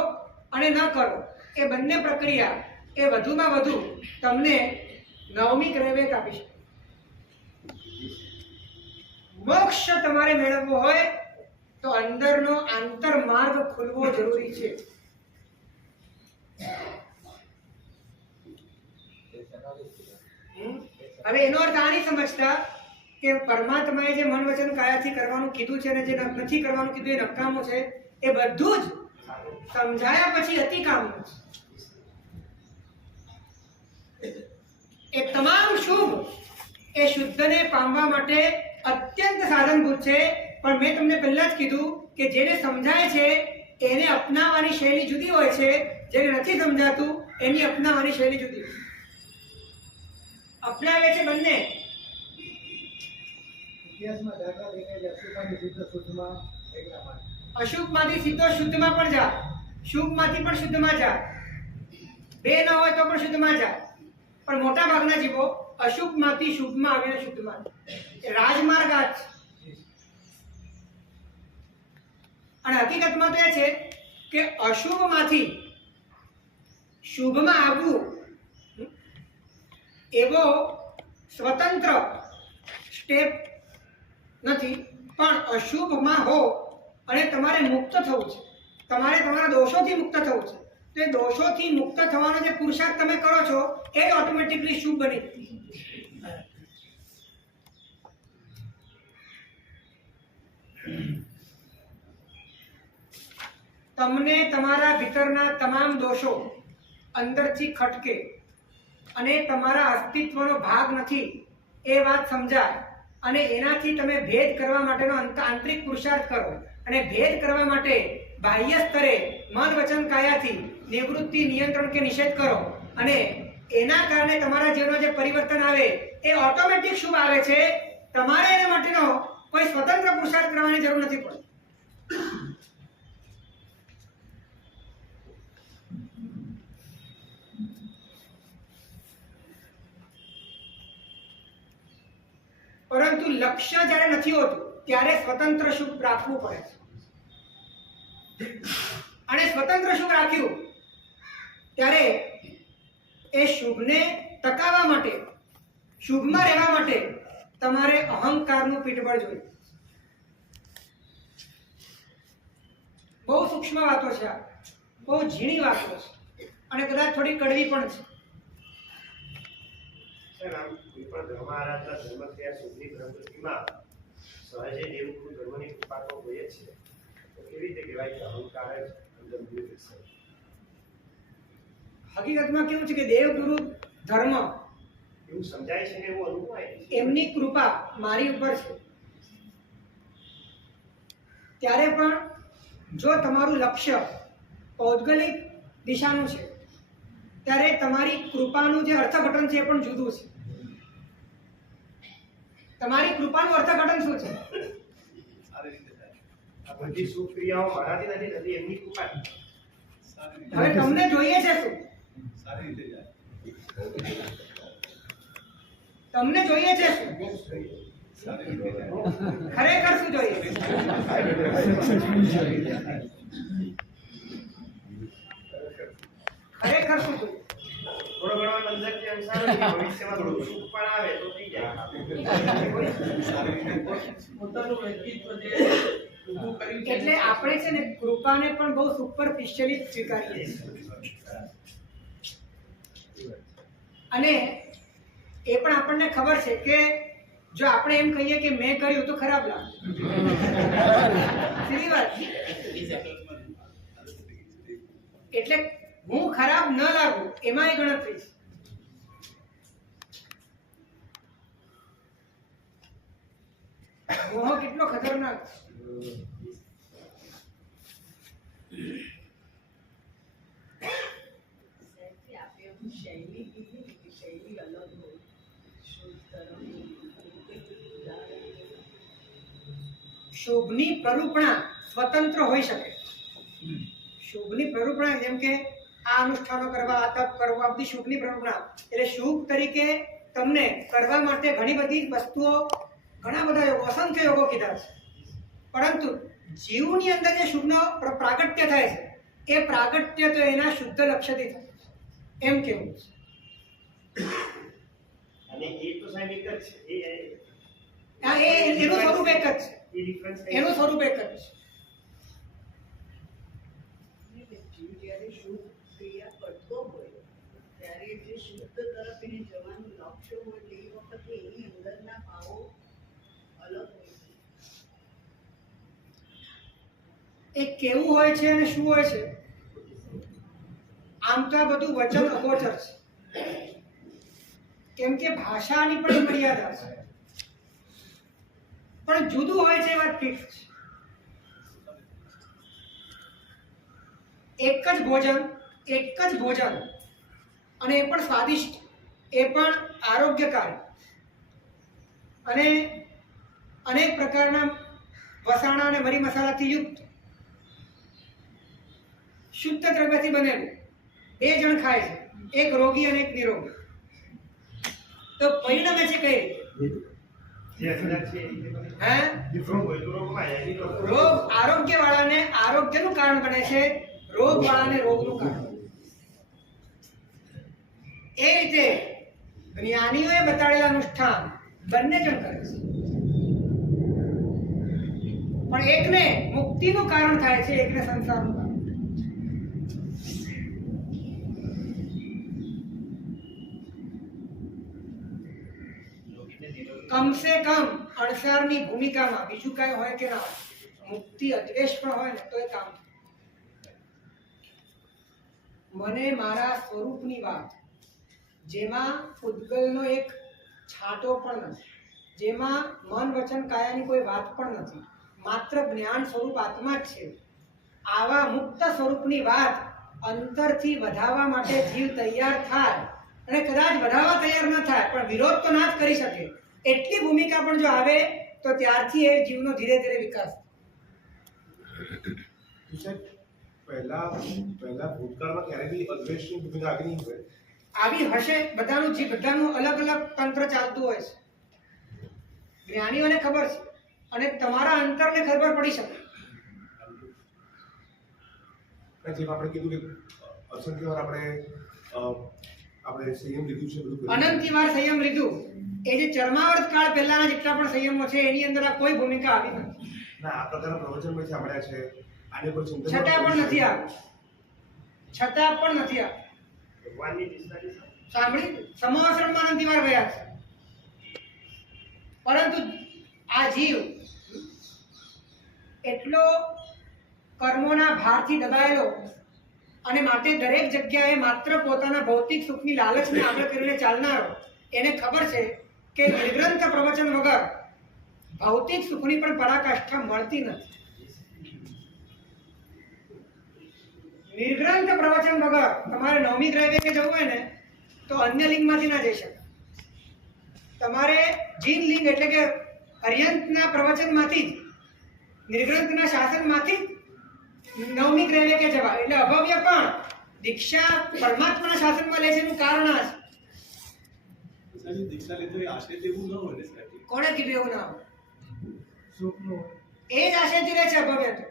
અને ન કરો એ બંને પ્રક્રિયા એ વધુમાં વધુ તમને નવમી ગ્રહવેગ આપી શકે. મોક્ષ તમારે મેળવવો હોય તો અંદરનો આંતર માર્ગ ખુલવો જરૂરી છે. હવે એનો અર્થ આ નહીં સમજતા કે પરમાત્માએ જે મન વચન કાયાથી કરવાનું કીધું છે અને જે નથી કરવાનું કીધું એ નકામું છે. એ બધું જ સમજાયા પછી અતિ કામનું છે. એ તમામ શુભ એ શુદ્ધને પામવા માટે અત્યંત સાધનભૂત છે. પણ મેં તમને પહેલા જ કીધું કે જેને સમજાય છે એને અપનાવવાની શૈલી જુદી હોય છે, જેને નથી સમજાતું એની અપનાવવાની શૈલી જુદી હોય છે. અપનાવે છે બંને. ઇતિહાસમાં દાખલા દેખાય છે અશુભમાંથી શુદ્ધ શુદ્ધમાં એટલા માટે અશુભમાંથી સીધો શુદ્ધમાં પણ જા, શુભમાંથી પણ શુદ્ધમાં જા. બે ન હોય તો પણ શુદ્ધમાં જા. પણ મોટા ભાગના જીવો અશુભમાંથી શુભમાં આવીને શુદ્ધમાં જાય. એ રાજમાર્ગ આ જ છે. અને હકીકતમાં તો એ છે કે અશુભમાંથી શુભમાં આવવું એવો સ્વતંત્ર સ્ટેપ નથી, પણ અશુભમાં હો અને તમારે મુક્ત થવું છે, તમારે તમારા દોષોથી મુક્ત થવું છે, તો એ દોષોથી મુક્ત થવાનો જે પુરુષાર્થ તમે કરો છો એ ઓટોમેટિકલી શુભ બની જાય. તમને તમારા ભીતરના તમામ દોષો અંદરથી ખટકે અને તમારા અસ્તિત્વનો ભાગ નથી એ વાત સમજાય અને એનાથી તમે ભેદ કરવા માટેનો આંતરિક પુરુષાર્થ કરો અને ભેદ કરવા માટે બાહ્ય સ્તરે મન વચન કાયાથી નિવૃત્તિ, નિયંત્રણ કે નિષેધ કરો અને એના કારણે તમારા જીવનમાં જે પરિવર્તન આવે એ ઓટોમેટિક શુભ આવે છે. તમારે એના માટેનો કોઈ સ્વતંત્ર પુરુષાર્થ કરવાની જરૂર નથી પડતી. પરંતુ લક્ષ્ય જ્યારે નથી હોતું ત્યારે સ્વતંત્ર શુભ રાખવું પડે છે. અને સ્વતંત્ર શુભ રાખ્યું ત્યારે એ શુભને ટકાવવા માટે, શુભમાં રહેવા માટે તમારે અહંકારનું પીઠબળ જોઈએ. બહુ સૂક્ષ્મ વાતો છે આ, બહુ ઝીણી વાતો છે અને કદાચ થોડી કડવી પણ છે. સર, આમ કોઈ પણ ધર્મ આરાધના ધર્મક્રિયા શુભની પ્રવૃત્તિમાં સહજે દેવગુરુ ધર્મની કૃપા તો હોય જ છે, તો કેવી રીતે કહેવાય કે અહંકાર જ અંદર દૂર થશે? હકીકતમાં કેવું છે કે દેવગુરુ ધર્મ એવું સમજાય છે ને એવું અનુભવાય છે. એમની કૃપા મારી ઉપર છે. ત્યારે પણ જો તમારું લક્ષ્ય પૌદ્ગલિક દિશાનું છે ત્યારે તમારી કૃપાનું જે અર્થઘટન છે એ પણ જુદું છે. તમારી કૃપાનું અર્થઘટન શું છે? સારી રીતે થાય. આ બધી સુક્રિયાઓ મારાથી નથી થતી, એમની કૃપા. સારી હવે રીતે તમને જોઈએ છે શું? સારી રીતે જાય. તમને જોઈએ છે શું? સારી રીતે જાય. ખરેખર શું જોઈએ? ખરેખર શું જોઈએ? થોડો ઘણો અંદરથી અંસાર હોય, ભવિષ્યમાં થોડું સુખ પણ આવે તો થઈ જાય. સારી રીતે પોતાનું વ્યક્તિત્વ જે ઊભું કર્યું છે એટલે આપણે છે ને કૃપાને પણ બહુ સુપરફિશિયલી સ્વીકારીએ છીએ. અને એ પણ આપણને ખબર છે કે જો આપણે એમ કહીએ કે મેં કર્યું તો ખરાબ લાગે. સીધી વાત. એટલે હું ખરાબ ન લાગુ એમાં એ ગણતરી છે. મોહ કેટલો ખતરનાક છે. સાહેબથી આપે એવું શૈલી કીધી કે શૈલી અલગ હોય, શુદ્ધ તરફ શુભની પ્રરૂપણા સ્વતંત્ર હોઈ શકે. શુભની પ્રરૂપણા જેમ કે આ અનુષ્ઠાનો કરવા, આ તપ કરવા, બધી શુભની પ્રરૂપણા. એટલે શુભ તરીકે તમને કરવા માટે ઘણી બધી વસ્તુઓ, ઘણા બધા યોગો, અસંખ્ય યોગો કીધા છે. પરંતુ જીવની અંદર જે શુભનો પ્રાગટ્ય થાય છે, એ પ્રાગટ્ય તો એના શુદ્ધ લક્ષ્યથી થાય છે, એમ કેવું છે. અને એ તો સાહેબ એક જ છે. એનું સ્વરૂપ એક જ છે. એ ડિફરન્સ એનું સ્વરૂપ એક જ છે. જીવ જ્યારે શુભ ક્રિયા કરતો હોય ત્યારે જે શુદ્ધ તરફ એને જવાનું લક્ષ્ય હોય તે વખતે એની અંદરના ભાવો અલગ હોય છે. એ કેવું હોય છે અને શું હોય છે, આમ તો આ બધું વચન અગોચર છે. કેમ કે ભાષાની પણ એક મર્યાદા છે, પણ જુદું હોય છે એ વાત ફિક્સ છે. એક જ ભોજન અને એ પણ સ્વાદિષ્ટ, એ પણ આરોગ્યકારી અને અનેક પ્રકારના વસાણા અને મરી મસાલાથી યુક્ત શુદ્ધ દ્રવ્યથી બનેલું 2 જણ ખાય છે, એક રોગી અને એક નિરોગી. તો પરિણમે છે કઈ રીતે? જે અંદર છે એ રીતે હે? રોગ હોય તો રોગમાં જાય. રોગ આરોગ્ય વાળાને આરોગ્યનું કારણ બને છે, રોગ વાળાને રોગનું કારણ. એ રીતે જ્ઞાનીઓએ બતાડેલા અનુષ્ઠાન બંને જણ કરે છે, પણ એકને મુક્તિનું કારણ થાય છે, એકને સંસારનું કારણ. કમસે કમ અણસારની ભૂમિકામાં બીજું કઈ હોય કે ના હોય, મુક્તિ અદ્વેષ પણ હોય ને તો એ કામ. મને મારા સ્વરૂપની વાત, જેમાં ઉદ્ગલનો એક છાંટો પણ નથી, જેમાં મન વચન કાયાની કોઈ વાત પણ નથી, માત્ર જ્ઞાન સ્વરૂપ આત્મા જ છે, આવા મુક્ત સ્વરૂપની વાત અંતરથી વધાવવા માટે જીવ તૈયાર થાય, અને કદાચ વધાવવા તૈયાર ન થાય પણ વિરોધ તો ના જ કરી શકે એટલી ભૂમિકા પણ જો આવે તો ત્યારથી એ જીવનો ધીરે ધીરે વિકાસ થાય. પહેલા ભૂતકાળમાં ક્યારે બી અદ્વેષની ભૂમિકા આવી નહીં હોય. આવી હશે, બધાનું અલગ અલગ તંત્ર ચાલતું હોય છે. જ્ઞાનીઓને ખબર છે અને તમારા અંતરને ખબર પડી શકે. જેમ આપણે કીધું કે અસંખ્ય વાર આપણે સંયમ લીધું છે, બધું અનંતી વાર સંયમ લીધું. એ જે ચર્માવર્ત કાળ પહેલાના જેટલા પણ સંયમો છે એની અંદર આ કોઈ ભૂમિકા આવી નથી. ના, આ પ્રકારના પ્રવચનમાંથી સાંભળ્યા છે, આની પર ચિંતન છતાં પણ નથી આવ્યું. ભગવાનની નિષ્ઠાની સાંભળી સમાશ્રમમાં અનંતી વાર ગયા છે, પરંતુ આ જીવ એટલો કર્મોના ભારથી દબાયેલો અને માટે દરેક જગ્યાએ માત્ર પોતાના ભૌતિક સુખની લાલચને આગળ કરીને ચાલનારો, એને ખબર છે કે નિર્ગ્રંથ પ્રવચન વગર ભૌતિક સુખની પણ પરાકાષ્ઠા મળતી નથી. નિર્ગ્રંથ પ્રવચન વગર તમારે નવમી દ્રવ્ય કે જવું હોય ને તો અન્ય લિંગમાંથી ના જઈ શકે. તમારે જીન લિંગ એટલે કે અર્યંતના પ્રવચનમાંથી જ, નિર્ગ્રંથના શાસનમાંથી નવમી દ્રવ્ય કે જવા. એટલે અભવ્ય પણ દીક્ષા પરમાત્માના શાસનમાં લે છે એનું કારણ આ છે. દીક્ષા લીધો એ આશય તેવું ન હોય ને સાહેબ. કોણે કીધું એવું ના હોય? સુખનું એ જ આશયથી રહે છે અભવ્ય તો.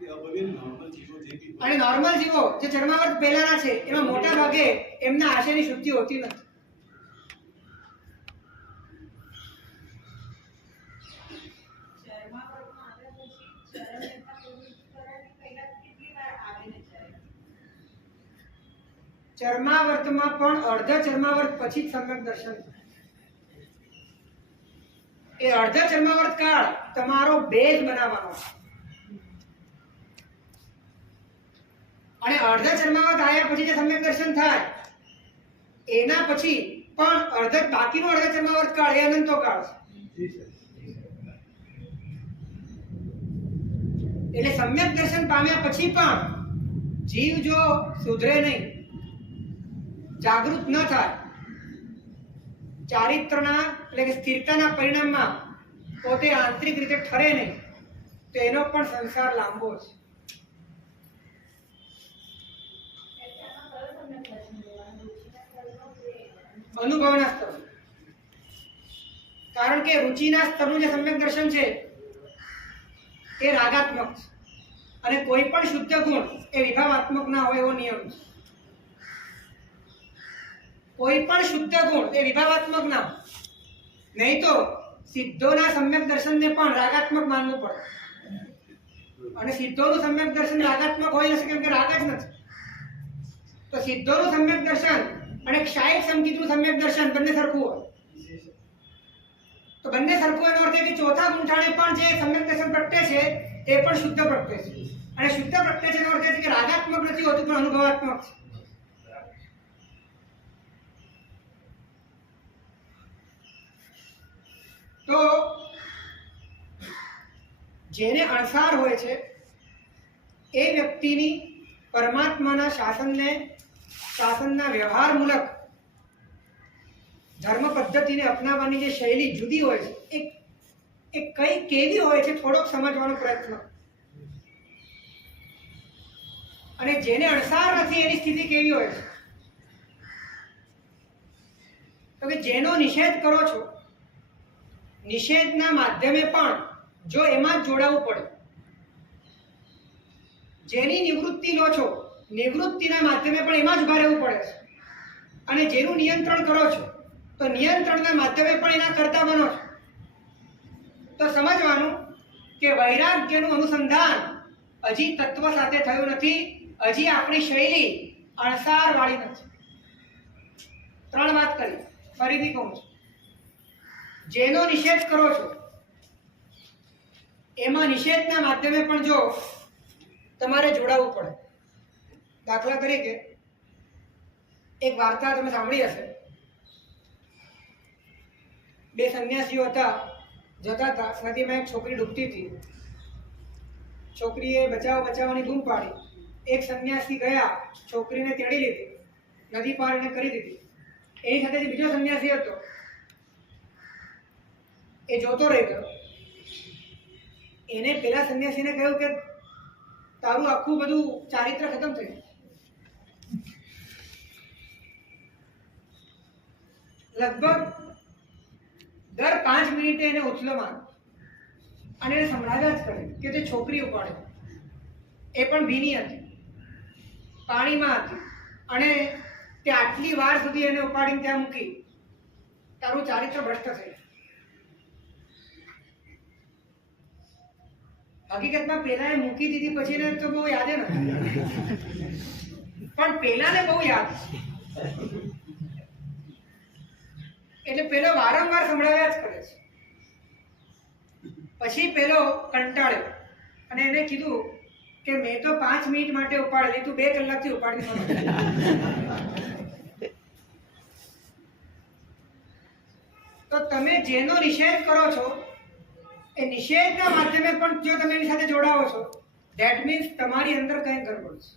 એ અભવ્ય નોર્મલ જીવો જે બી હોય. અને નોર્મલ જીવો જે ચર્માવર્ત પહેલાના છે એમાં મોટા ભાગે એમના આશયની શુદ્ધિ હોતી નથી. ચર્માવર્તમાં પણ અર્ધ ચર્માવર્ત પછી જ સમ્યક દર્શન થાય. એ અર્ધ ચર્માવર્ત કાળ તમારો બેઝ બનાવવાનો છે, અને અર્ધ ચર્માવર્ત આવ્યા પછી જે સમ્યક દર્શન થાય એના પછી પણ બાકીનો અર્ધ ચર્માવર્ત કાળ એ અનંતો કાળ છે. એટલે સમ્યક દર્શન પામ્યા પછી પણ જીવ જો સુધરે નહીં, જાગૃત ન થાય, ચારિત્રના એટલે કે સ્થિરતાના પરિણામમાં પોતે આંતરિક રીતે ઠરે નહીં, તો એનો પણ સંસાર લાંબો છે. અનુભવના સ્તર, કારણ કે રુચિના સ્તરનું જે સમ્યક દર્શન છે એ રાગાત્મક છે અને કોઈ પણ શુદ્ધ ગુણ એ વિભાવાત્મક ના હોય એવો નિયમ છે. કોઈ પણ શુદ્ધ ગુણ એ વિભાવાત્મક ના હોય, નહીં તો સિદ્ધોના સમ્યક દર્શનને પણ રાગાત્મક માનવું પડે અને સિદ્ધોનું સમ્યક દર્શન રાગાત્મક હોય નથી કેમ કે રાગ જ નથી. તો સિદ્ધોનું સમ્યક દર્શન અને ક્ષાયક સંકિતનું સમ્યક દર્શન બંને સરખું હોય. તો બંને સરખું એનો અર્થ એ કે ચોથા ગુંઠાણે પણ જે સમ્યક દર્શન પ્રગટે છે એ પણ શુદ્ધ પ્રગટે છે અને શુદ્ધ પ્રગટે છે એનો અર્થ એ છે કે રાગાત્મક નથી હોતું પણ અનુભવાત્મક છે. તો જેને અણસાર હોય છે એ વ્યક્તિની પરમાત્માના શાસનના વ્યવહારમૂલક ધર્મ પદ્ધતિને અપનાવવાની જે શૈલી જુદી હોય છે એ કઈ કેવી હોય છે થોડોક સમજવાનો પ્રયત્ન. અને જેને અણસાર નથી એની સ્થિતિ કેવી હોય છે તો કે જેનો નિષેધ કરો છો, નિષેધના માધ્યમે પણ જો એમાં જ જોડાવવું પડે, જેની નિવૃત્તિ લો છો નિવૃત્તિના માધ્યમે પણ એમાં જ ઉભા રહેવું પડે છે અને જેનું નિયંત્રણ કરો છો તો નિયંત્રણના માધ્યમે પણ એના કરતા બનો છો. તો સમજવાનું કે વૈરાગ્યનું અનુસંધાન હજી તત્વ સાથે થયું નથી, હજી આપણી શૈલી અણસાર વાળી નથી. 3 વાત કરી, ફરીથી કહું છું. જેનો નિષેધ કરો છો એમાં નિષેધના માધ્યમે પણ જો તમારે જોડાવવું પડે. દાખલા તરીકે એક વાર્તા તમે સાંભળી હશે. 2 સંન્યાસીઓ હતા, જતા હતા, નદીમાં એક છોકરી ડૂબતી હતી. છોકરીએ બચાવવાની બૂમ પાડી. એક સંન્યાસી ગયા, છોકરીને તેડી લીધી, નદી પાર એને કરી દીધી. એની સાથે જે બીજો સંન્યાસી હતો એ જોતો રહી ગયો. એને પેલા સંન્યાસીને કહ્યું કે તારું આખું બધું ચારિત્ર ખતમ થઈ ગયું. લગભગ દર 5 મિનિટે એને ઉથલો માર અને એને સંભળાવ્યા જ કરે કે તે છોકરી ઉપાડે, એ પણ ભીની હતી, પાણીમાં હતી અને તે આટલી વાર સુધી એને ઉપાડીને ત્યાં મૂકી. તારું ચારિત્ર ભ્રષ્ટ થઈ. હકીકતમાં પેલાએ મૂકી દીધી પછી ને તો બહુ યાદ નથી, પણ પેલાને બહુ યાદ. એટલે પેલો વારંવાર સંભળાવ્યા જ કરે છે. પછી પેલો કંટાળ્યો અને એને કીધું કે મેં તો 5 મિનિટ માટે ઉપાડેલી, તું 2 કલાકથી ઉપાડી. તો તમે જેનો નિષેધ કરો છો એ નિષેધના માધ્યમે પણ જો તમે એની સાથે જોડાવો છો, ધેટ મીન્સ તમારી અંદર કંઈ ગડબડ છે.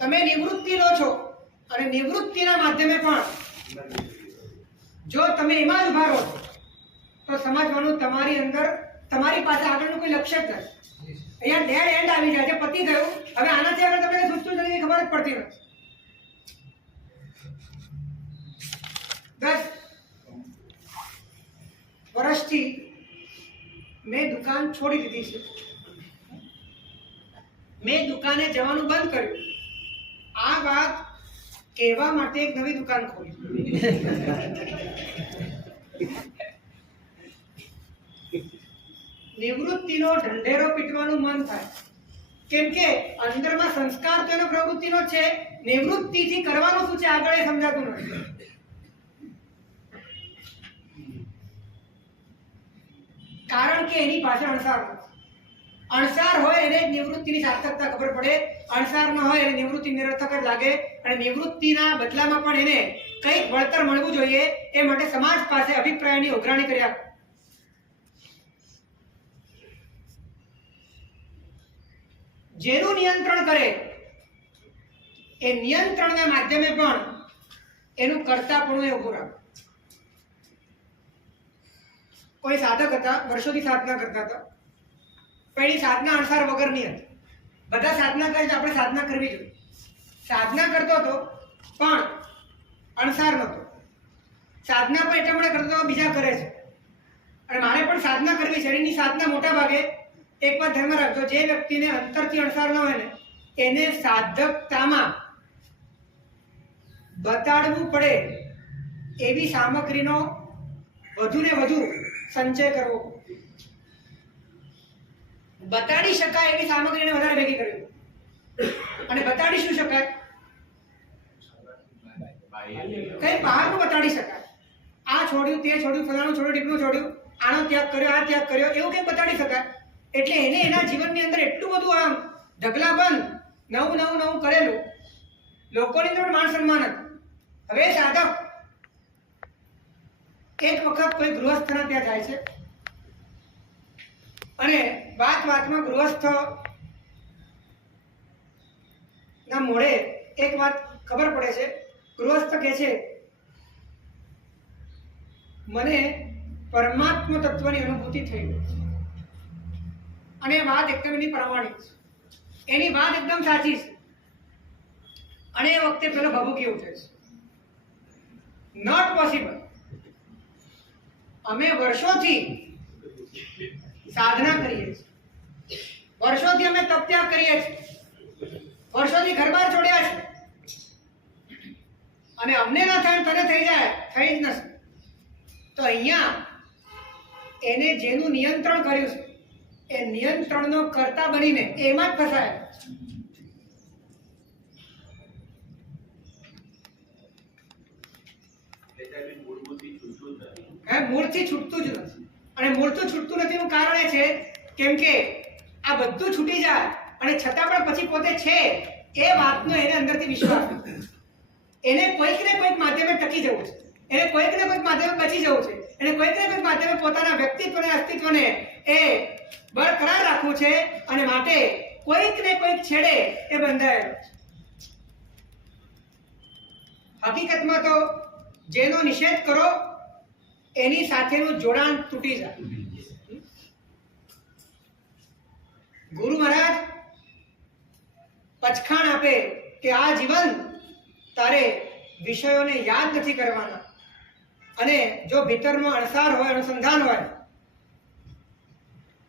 તમે નિવૃત્તિ લો છો અને નિવૃત્તિના માધ્યમે પણ જો તમે એમાં જ ઉભા રહો તો સમજવાનું તમારી અંદર તમારી પાસે આગળનું કોઈ લક્ષ્ય જ નથી. અહીંયા ડેડ એન્ડ આવી જાય છે, પતી ગયું. હવે આનાથી આગળ તમને સૂચતું નથી, ખબર જ પડતી નથી. 10 વર્ષથી મેં દુકાન છોડી દીધી છે. મેં દુકાને જવાનું બંધ કર્યું. આ વાત કહેવા માટે એક નવી દુકાન ખોલી. નિવૃત્તિનો ઢંઢેરો પીટવાનું મન થાય, કેમ કે અંદરમાં સંસ્કાર તો એનો પ્રવૃત્તિનો છે, નિવૃત્તિથી કરવાનું શું છે આગળ એ સમજાતું નથી. કારણ કે એની પાસે અણસાર નથી. અણસાર હોય એને નિવૃત્તિની સાર્થકતા ખબર પડે, અણસાર ન હોય એને નિવૃત્તિ નિરર્થક જ લાગે અને નિવૃત્તિના બદલામાં પણ એને કંઈક વળતર મળવું જોઈએ. એ માટે સમાજ પાસે અભિપ્રાયની ઉઘરાણી કરી આપે. જેનું નિયંત્રણ કરે એ નિયંત્રણના માધ્યમે પણ એનું કર્તાપણું એ ઉભું રાખે. કોઈ સાધક હતા, વર્ષોથી સાધના કરતા હતા, પણ એની સાધના અણસાર વગરની હતી. બધા સાધના કરે તો આપણે સાધના કરવી જોઈએ. સાધના કરતો હતો પણ અણસાર નહોતો. સાધના પણ એટલા માટે કરતો હતો બીજા કરે છે, અને મારે પણ સાધના કરવી છે. એની સાધના મોટા ભાગે એક વાત ધ્યાનમાં રાખજો, જે વ્યક્તિને અંતરથી અણસાર ન હોય ને એને સાધકતામાં બતાડવું પડે એવી સામગ્રીનો વધુ ને વધુ સંચય કરવો, બતાડી શકાય એવી સામગ્રીને વધારે ભેગી કરવી. અને બતાડી શું શકાય? કઈ બહારનું બતાડી શકાય. આ છોડ્યું, તે છોડ્યું, ફલાણું છોડ્યું, ઢીકણું છોડ્યું, આનો ત્યાગ કર્યો, આ ત્યાગ કર્યો, એવું કંઈક બતાડી શકાય. એટલે એને એના જીવનની અંદર એટલું બધું આમ ઢગલાબંધ નવું કરેલું, લોકોની અંદર માન સન્માન હતું. હવે સાધક એક વખત કોઈ ગૃહસ્થના ત્યાં જાય છે, અને વાતમાં ગૃહસ્થ ના મોઢે એક વાત ખબર પડે છે. ગૃહસ્થ કહે છે, મને પરમાત્મા તત્વની અનુભૂતિ થઈ ગઈ. અને એ વાત એકદમ એની પ્રામાણિક છે, એની વાત એકદમ સાચી છે. અને એ વખતે પેલો ભભૂકી ઉઠે છે, નોટ પોસિબલ. અમે વર્ષોથી સાધના કરીએ છીએ, વર્ષોથી અમે તપ ત્યાગ કરીએ છીએ, વર્ષોથી ઘર-બાર છોડ્યા છે, અને અમને ના થાય તને થઈ જાય, થઈ જ નથી. તો અહીંયા એને જેનું નિયંત્રણ કર્યું છે એ નિયંત્રણનો કર્તા બનીને એમાં જ ફસાય. મૂળથી છૂટતું જ નથી. અને મૂળથી છૂટતું નથી નું કારણ એ છે કેમ કે આ બધું છૂટી જાય અને છતાં પણ પછી પોતે છે એ વાતનો એને અંદરથી વિશ્વાસ નથી. એને કોઈક ને કોઈક માધ્યમે ટકી જવું છે, એને કોઈક ને કોઈક માધ્યમે બચી જવું છે, એને કોઈક ને કોઈક માધ્યમે પોતાના વ્યક્તિત્વને, અસ્તિત્વને એ બરકરાર રાખવું છે, અને માટે કોઈક ને કોઈક છેડે એ બંધાયેલો છે. હકીકતમાં તો જેનો નિષેધ કરો એની સાથેનું જોડાણ તૂટી જાય. ગુરુ મહારાજ પચખાણ આપે કે આ જીવન તારે વિષયોને યાદ નથી કરવાના, અને જો ભીતરનો અણસાર હોય, અનુસંધાન હોય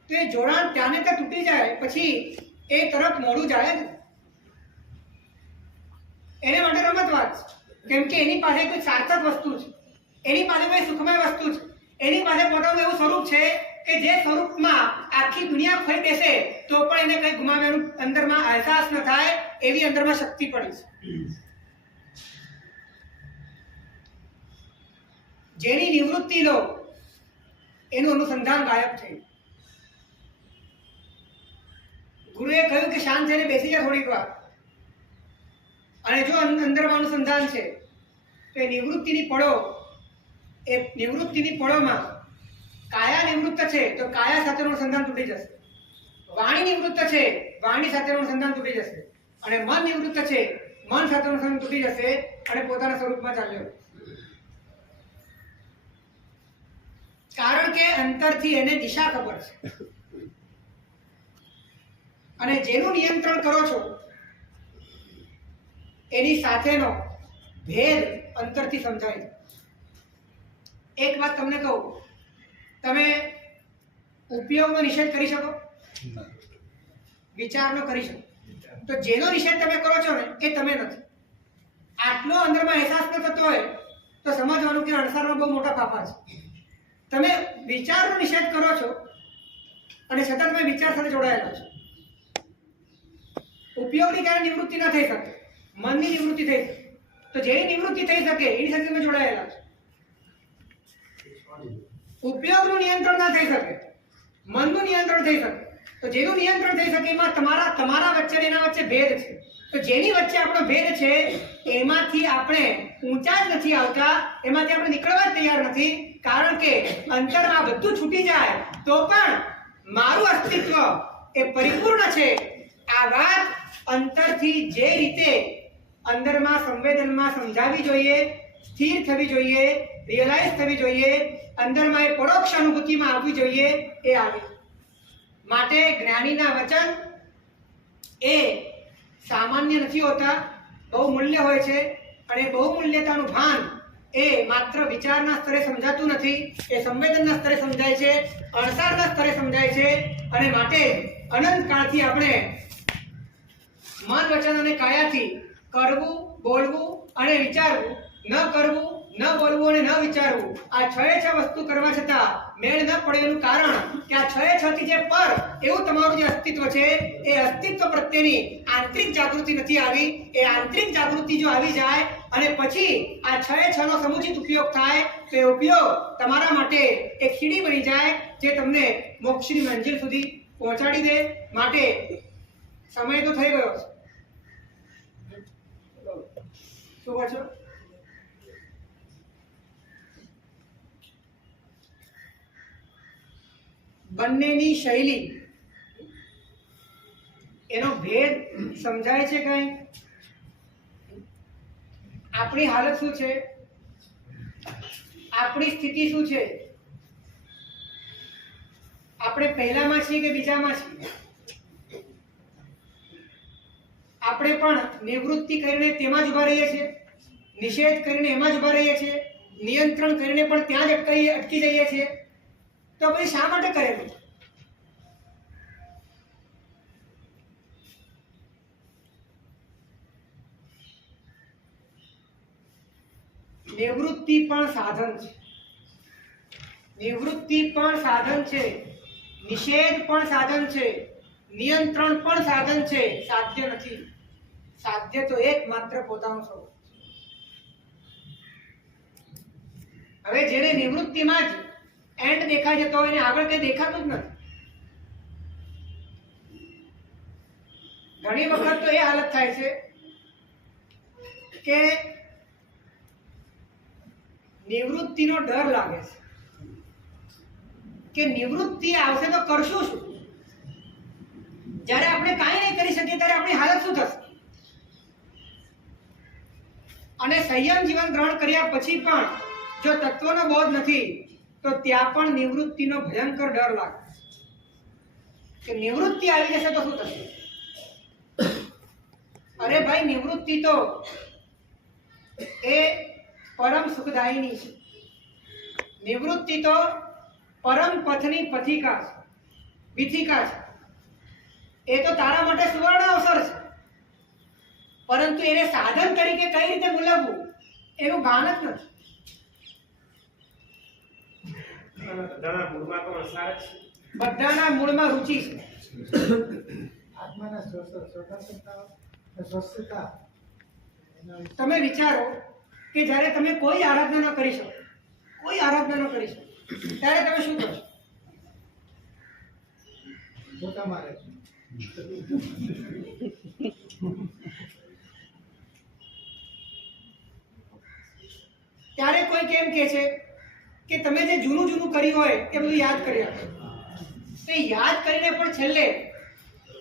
તો એ જોડાણ ત્યાં ને ત્યાં તૂટી જાય, પછી એ તરફ મોડું જાય જ. એને માટે રમત વાત છે, કેમ કે એની પાસે કોઈ સાર્થક વસ્તુ છે, એની પાસે કોઈ સુખમય વસ્તુ છે, એની પાસે પોતાનું એવું સ્વરૂપ છે કે જે સ્વરૂપમાં આખી દુનિયા ખોઈ બેસે તો પણ એને કંઈ ગુમાવ્યાનું અંદરમાં અહેસાસ ન થાય, એવી અંદરમાં શક્તિ પડી છે. જેની નિવૃત્તિ લો એનું અનુસંધાન ગાયબ થઈ. ગુરુએ કહ્યું કે શાંત થઈને બેસી જા થોડીક વાર, અને જો અંદરમાં અનુસંધાન છે તો એ નિવૃત્તિની પળોમાં કાયા નિવૃત્ત છે તો કાયા સાથેનું અનુસંધાન તૂટી જશે, વાણી નિવૃત્ત છે વાણી સાથેનું અનુસંધાન તૂટી જશે, અને મન નિવૃત્ત છે મન સાથેનું અનુસંધાન તૂટી જશે, અને પોતાના સ્વરૂપમાં ચાલ્યો. કારણ કે અંતરથી એને દિશા ખબર છે, અને જેનું નિયંત્રણ કરો છો એની સાથેનો ભેદ અંતરથી સમજાય. એક વાત તમને કહું, તમે ઉપયોગનો નિષેધ કરી શકો, વિચારનો કરી શકો, તો જેનો નિષેધ તમે કરો છો ને એ તમે નથી. આટલો અંદરમાં અહેસાસ ન થતો હોય તો સમજવાનું કે અણસારમાં બહુ મોટા પાપા છે. તમે વિચારનો નિષેધ કરો છો અને છતાં તમે વિચાર સાથે જોડાયેલા છો. ઉપયોગની ક્યારે નિવૃત્તિ ન થઈ શકે, મનની નિવૃત્તિ થઈ શકે. તો જેની નિવૃત્તિ થઈ શકે એની સાથે તમે જોડાયેલા છો. ઉપયોગનું નિયંત્રણ ના થઈ શકે, મનનું નિયંત્રણ થઈ શકે. તો જેનું નિયંત્રણ થઈ શકે એમાં તમારા વચ્ચે એના વચ્ચે ભેદ છે. તો જેની વચ્ચે આપણો ભેદ છે એમાંથી આપણે ઊંચા જ નથી આવતા, એમાંથી આપણે નીકળવા જ તૈયાર નથી. કારણ કે અંતરમાં બધું છૂટી જાય તો પણ મારું અસ્તિત્વ એ પરિપૂર્ણ છે. આ વાત અંતરથી જે રીતે અંદરમાં સંવેદનમાં સમજાવી જોઈએ, સ્થિર થવી જોઈએ, રિયલાઇઝ થવી જોઈએ, અંદરમાં એ પરોક્ષ અનુભૂતિમાં આવવી જોઈએ એ આવે. માટે જ્ઞાનીના વચન એ સામાન્ય નથી હોતા, બહુ મૂલ્ય હોય છે. અને બહુ મૂલ્યતાનું ભાન એ માત્ર વિચારના સ્તરે સમજાતું નથી, એ સંવેદનના સ્તરે સમજાય છે, અણસારના સ્તરે સમજાય છે. અને માટે અનંત કાળથી આપણે મન વચન અને કાયાથી કરવું, બોલવું અને વિચારવું, ન કરવું, ન બોલવું અને ન વિચારવું, આ 6 વસ્તુ કરવા છતાં મેળ ન પડે એનું કારણ કે આ 6 થી જે પર એવું તમારું જે અસ્તિત્વ છે એ અસ્તિત્વ પ્રત્યેની આંતરિક જાગૃતિ નથી આવી. એ આંતરિક જાગૃતિ જો આવી જાય અને પછી આ 6 નો સમુચિત ઉપયોગ થાય તો એ ઉપયોગ તમારા માટે એક સીડી બની જાય જે તમને મોક્ષની મંજિલ સુધી પહોંચાડી દે. માટે સમય તો થઈ ગયો છે. શું કહો છો? બંનેની શૈલી એનો ભેદ સમજાય છે કઈ? આપણી હાલત શું છે? આપણી સ્થિતિ શું છે? આપણે પહેલામાં છીએ કે બીજામાં છીએ? આપણે પણ નિવૃત્તિ કરીને તેમાં જ ઉભા રહીએ છીએ, નિષેધ કરીને એમાં જ ઉભા રહીએ છીએ, નિયંત્રણ કરીને પણ ત્યાં જ અટકી જઈએ છીએ. તો પછી શા માટે કરેલું? નિવૃત્તિ પણ સાધન છે, નિવૃત્તિ પણ સાધન છે, નિષેધ પણ સાધન છે, નિયંત્રણ પણ સાધન છે. સાધ્ય નથી. સાધ્ય તો એકમાત્ર પોતાનું સ્વરૂપ. હવે જેને નિવૃત્તિમાં જ એન્ડ દેખાઈ જતો હોય ને આગળ કઈ દેખાતું જ નથી. ઘણી વખત તો એ હાલત થાય છે કે નિવૃત્તિનો ડર લાગે છે કે નિવૃત્તિ આવશે તો કરશું શું? જ્યારે આપણે કાંઈ નહીં કરી શકીએ ત્યારે આપણી હાલત શું થશે? અને સંયમ જીવન ગ્રહણ કર્યા પછી પણ જો તત્વનો બોધ નથી તો ત્યાં પણ નિવૃત્તિનો ભયંકર ડર લાગે કે નિવૃત્તિ આવી જશે તો શું થશે? અરે ભાઈ, નિવૃત્તિ તો એ પરમ સુખદાયિની છે. નિવૃત્તિ તો પરમ પથની પથિકા છે, વિથિકા છે. એ તો તારા માટે સુવર્ણ અવસર છે, પરંતુ એને સાધન તરીકે કઈ રીતે મૂલવવું એનું ભાન જ નથી. બધાના મૂળમાં તો અણસાર જ છે. બધાના મૂળમાં રુચિ છે. આત્માના સ્વતંત્રતા સ્વસ્થતા એના વિશે તમે વિચારો કે જ્યારે તમે કોઈ આરાધના ન કરી શકો, કોઈ આરાધના ન કરી શકો, ત્યારે તમે શું કરશો? પોતા મારે છે. ત્યારે કોઈ કેમ કહે છે કે તમે જે જૂનું જૂનું કર્યું હોય એ બધું યાદ કરી રાખો. તો એ યાદ કરીને પણ છેલ્લે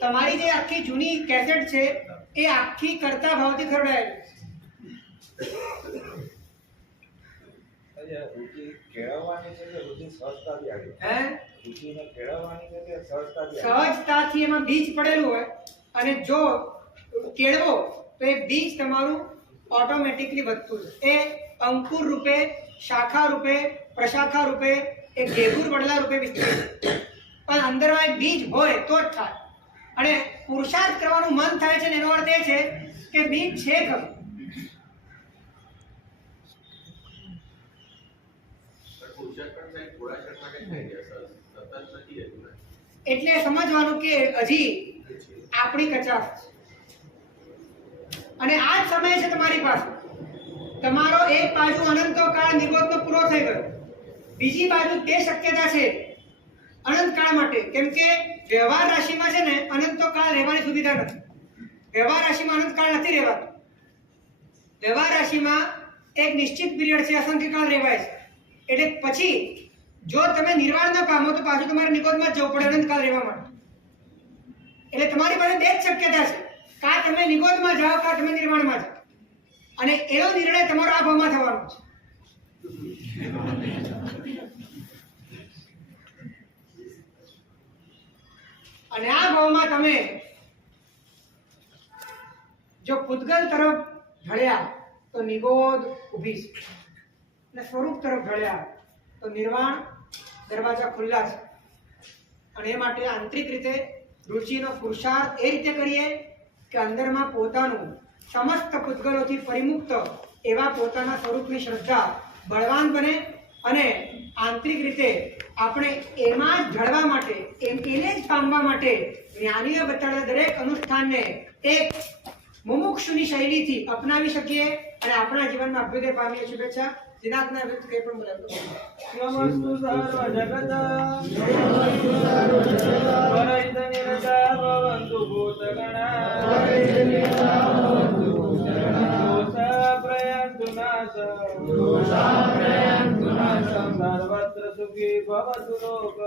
તમારી જે આખી જૂની કેસેટ છે એ આખી કરતા ભાવથી ખરડાયેલી રુચિ કેળવવાની છે કે રુચિ સહજતાથી આવી? હે રુચિને કેળવવાની છે કે સહજતાથી? સહજતાથી એમાં બીજ પડેલું હોય અને જો કેળવો તો એ બીજ તમારું ઓટોમેટિકલી વધતું છે. એ અંકુર રૂપે, શાખા રૂપે, પ્રશાખા રૂપે, એ ઘેઘુર વડલા રૂપે વિસ્તરે. પણ અંદરમાં એક બીજ હોય તો જ થાય. અને પુરુષાર્થ કરવાનું મન થાય છે ને એનો અર્થ એ છે કે બીજ છે ખરું. એટલે સમજવાનું કે હજી આપણી કચાશ છે. અને આ જ સમય છે તમારી પાસે. તમારો એક બાજુ અનંતો કાળ નિબોધનો પૂરો થઈ ગયો, બીજી બાજુ તે શક્યતા છે અનંત કાળ માટે. કેમ કે વ્યવહાર રાશિમાં છે ને અનંતો કાળ રહેવાની સુવિધા નથી. વ્યવહાર રાશિમાં અનંત કાળ નથી રહેવાતો. વ્યવહાર રાશિમાં એક નિશ્ચિત પીરિયડ છે, અસંખ્ય કાળ રહેવાય છે. એટલે પછી જો તમે નિર્વાણ ન પામો તો પાછું તમારે નિબોધમાં જ જવું પડે અનંત કાળ રહેવા માટે. એટલે તમારી પાસે બે જ શક્યતા છે, કાં તમે નિબોધમાં જાઓ કાં તમે નિર્વાણમાં જાઓ. અને એનો નિર્ણય તમારો આ ભાવમાં થવાનો છે. અને આ ભાવમાં તમે જો પૂતગલ તરફ ઢળ્યા તો નિબોધ ઊભી છે, અને સ્વરૂપ તરફ ઢળ્યા તો નિર્વાણ દરવાજા ખુલ્લા છે. અને એ માટે આંતરિક રીતે રુચિનો પુરુષાર્થ એ રીતે કરીએ કે અંદરમાં પોતાનું સમસ્ત પૂતગલોથી પરિમુક્ત એવા પોતાના સ્વરૂપની શ્રદ્ધા બળવાન બને, અને આંતરિક રીતે આપણે એમાં જ ઢળવા માટે, એને જ પામવા માટે જ્ઞાનીઓ બતાડેલા દરેક અનુષ્ઠાનને એક મુમુક્ષુની શૈલીથી અપનાવી શકીએ અને આપણા જીવનમાં અભ્યુદય પામીએ. શુભેચ્છા. દિનાજ્ઞા વ્યક્ત કંઈ પણ બોલાવતો નમસ્તુ સર્વ જગત વરૈત નિરતા ભવન્તુ ભૂતગણા દોષ પ્રયન્તુ નાશ સર્વત્ર સુખી ભવતુ લોક.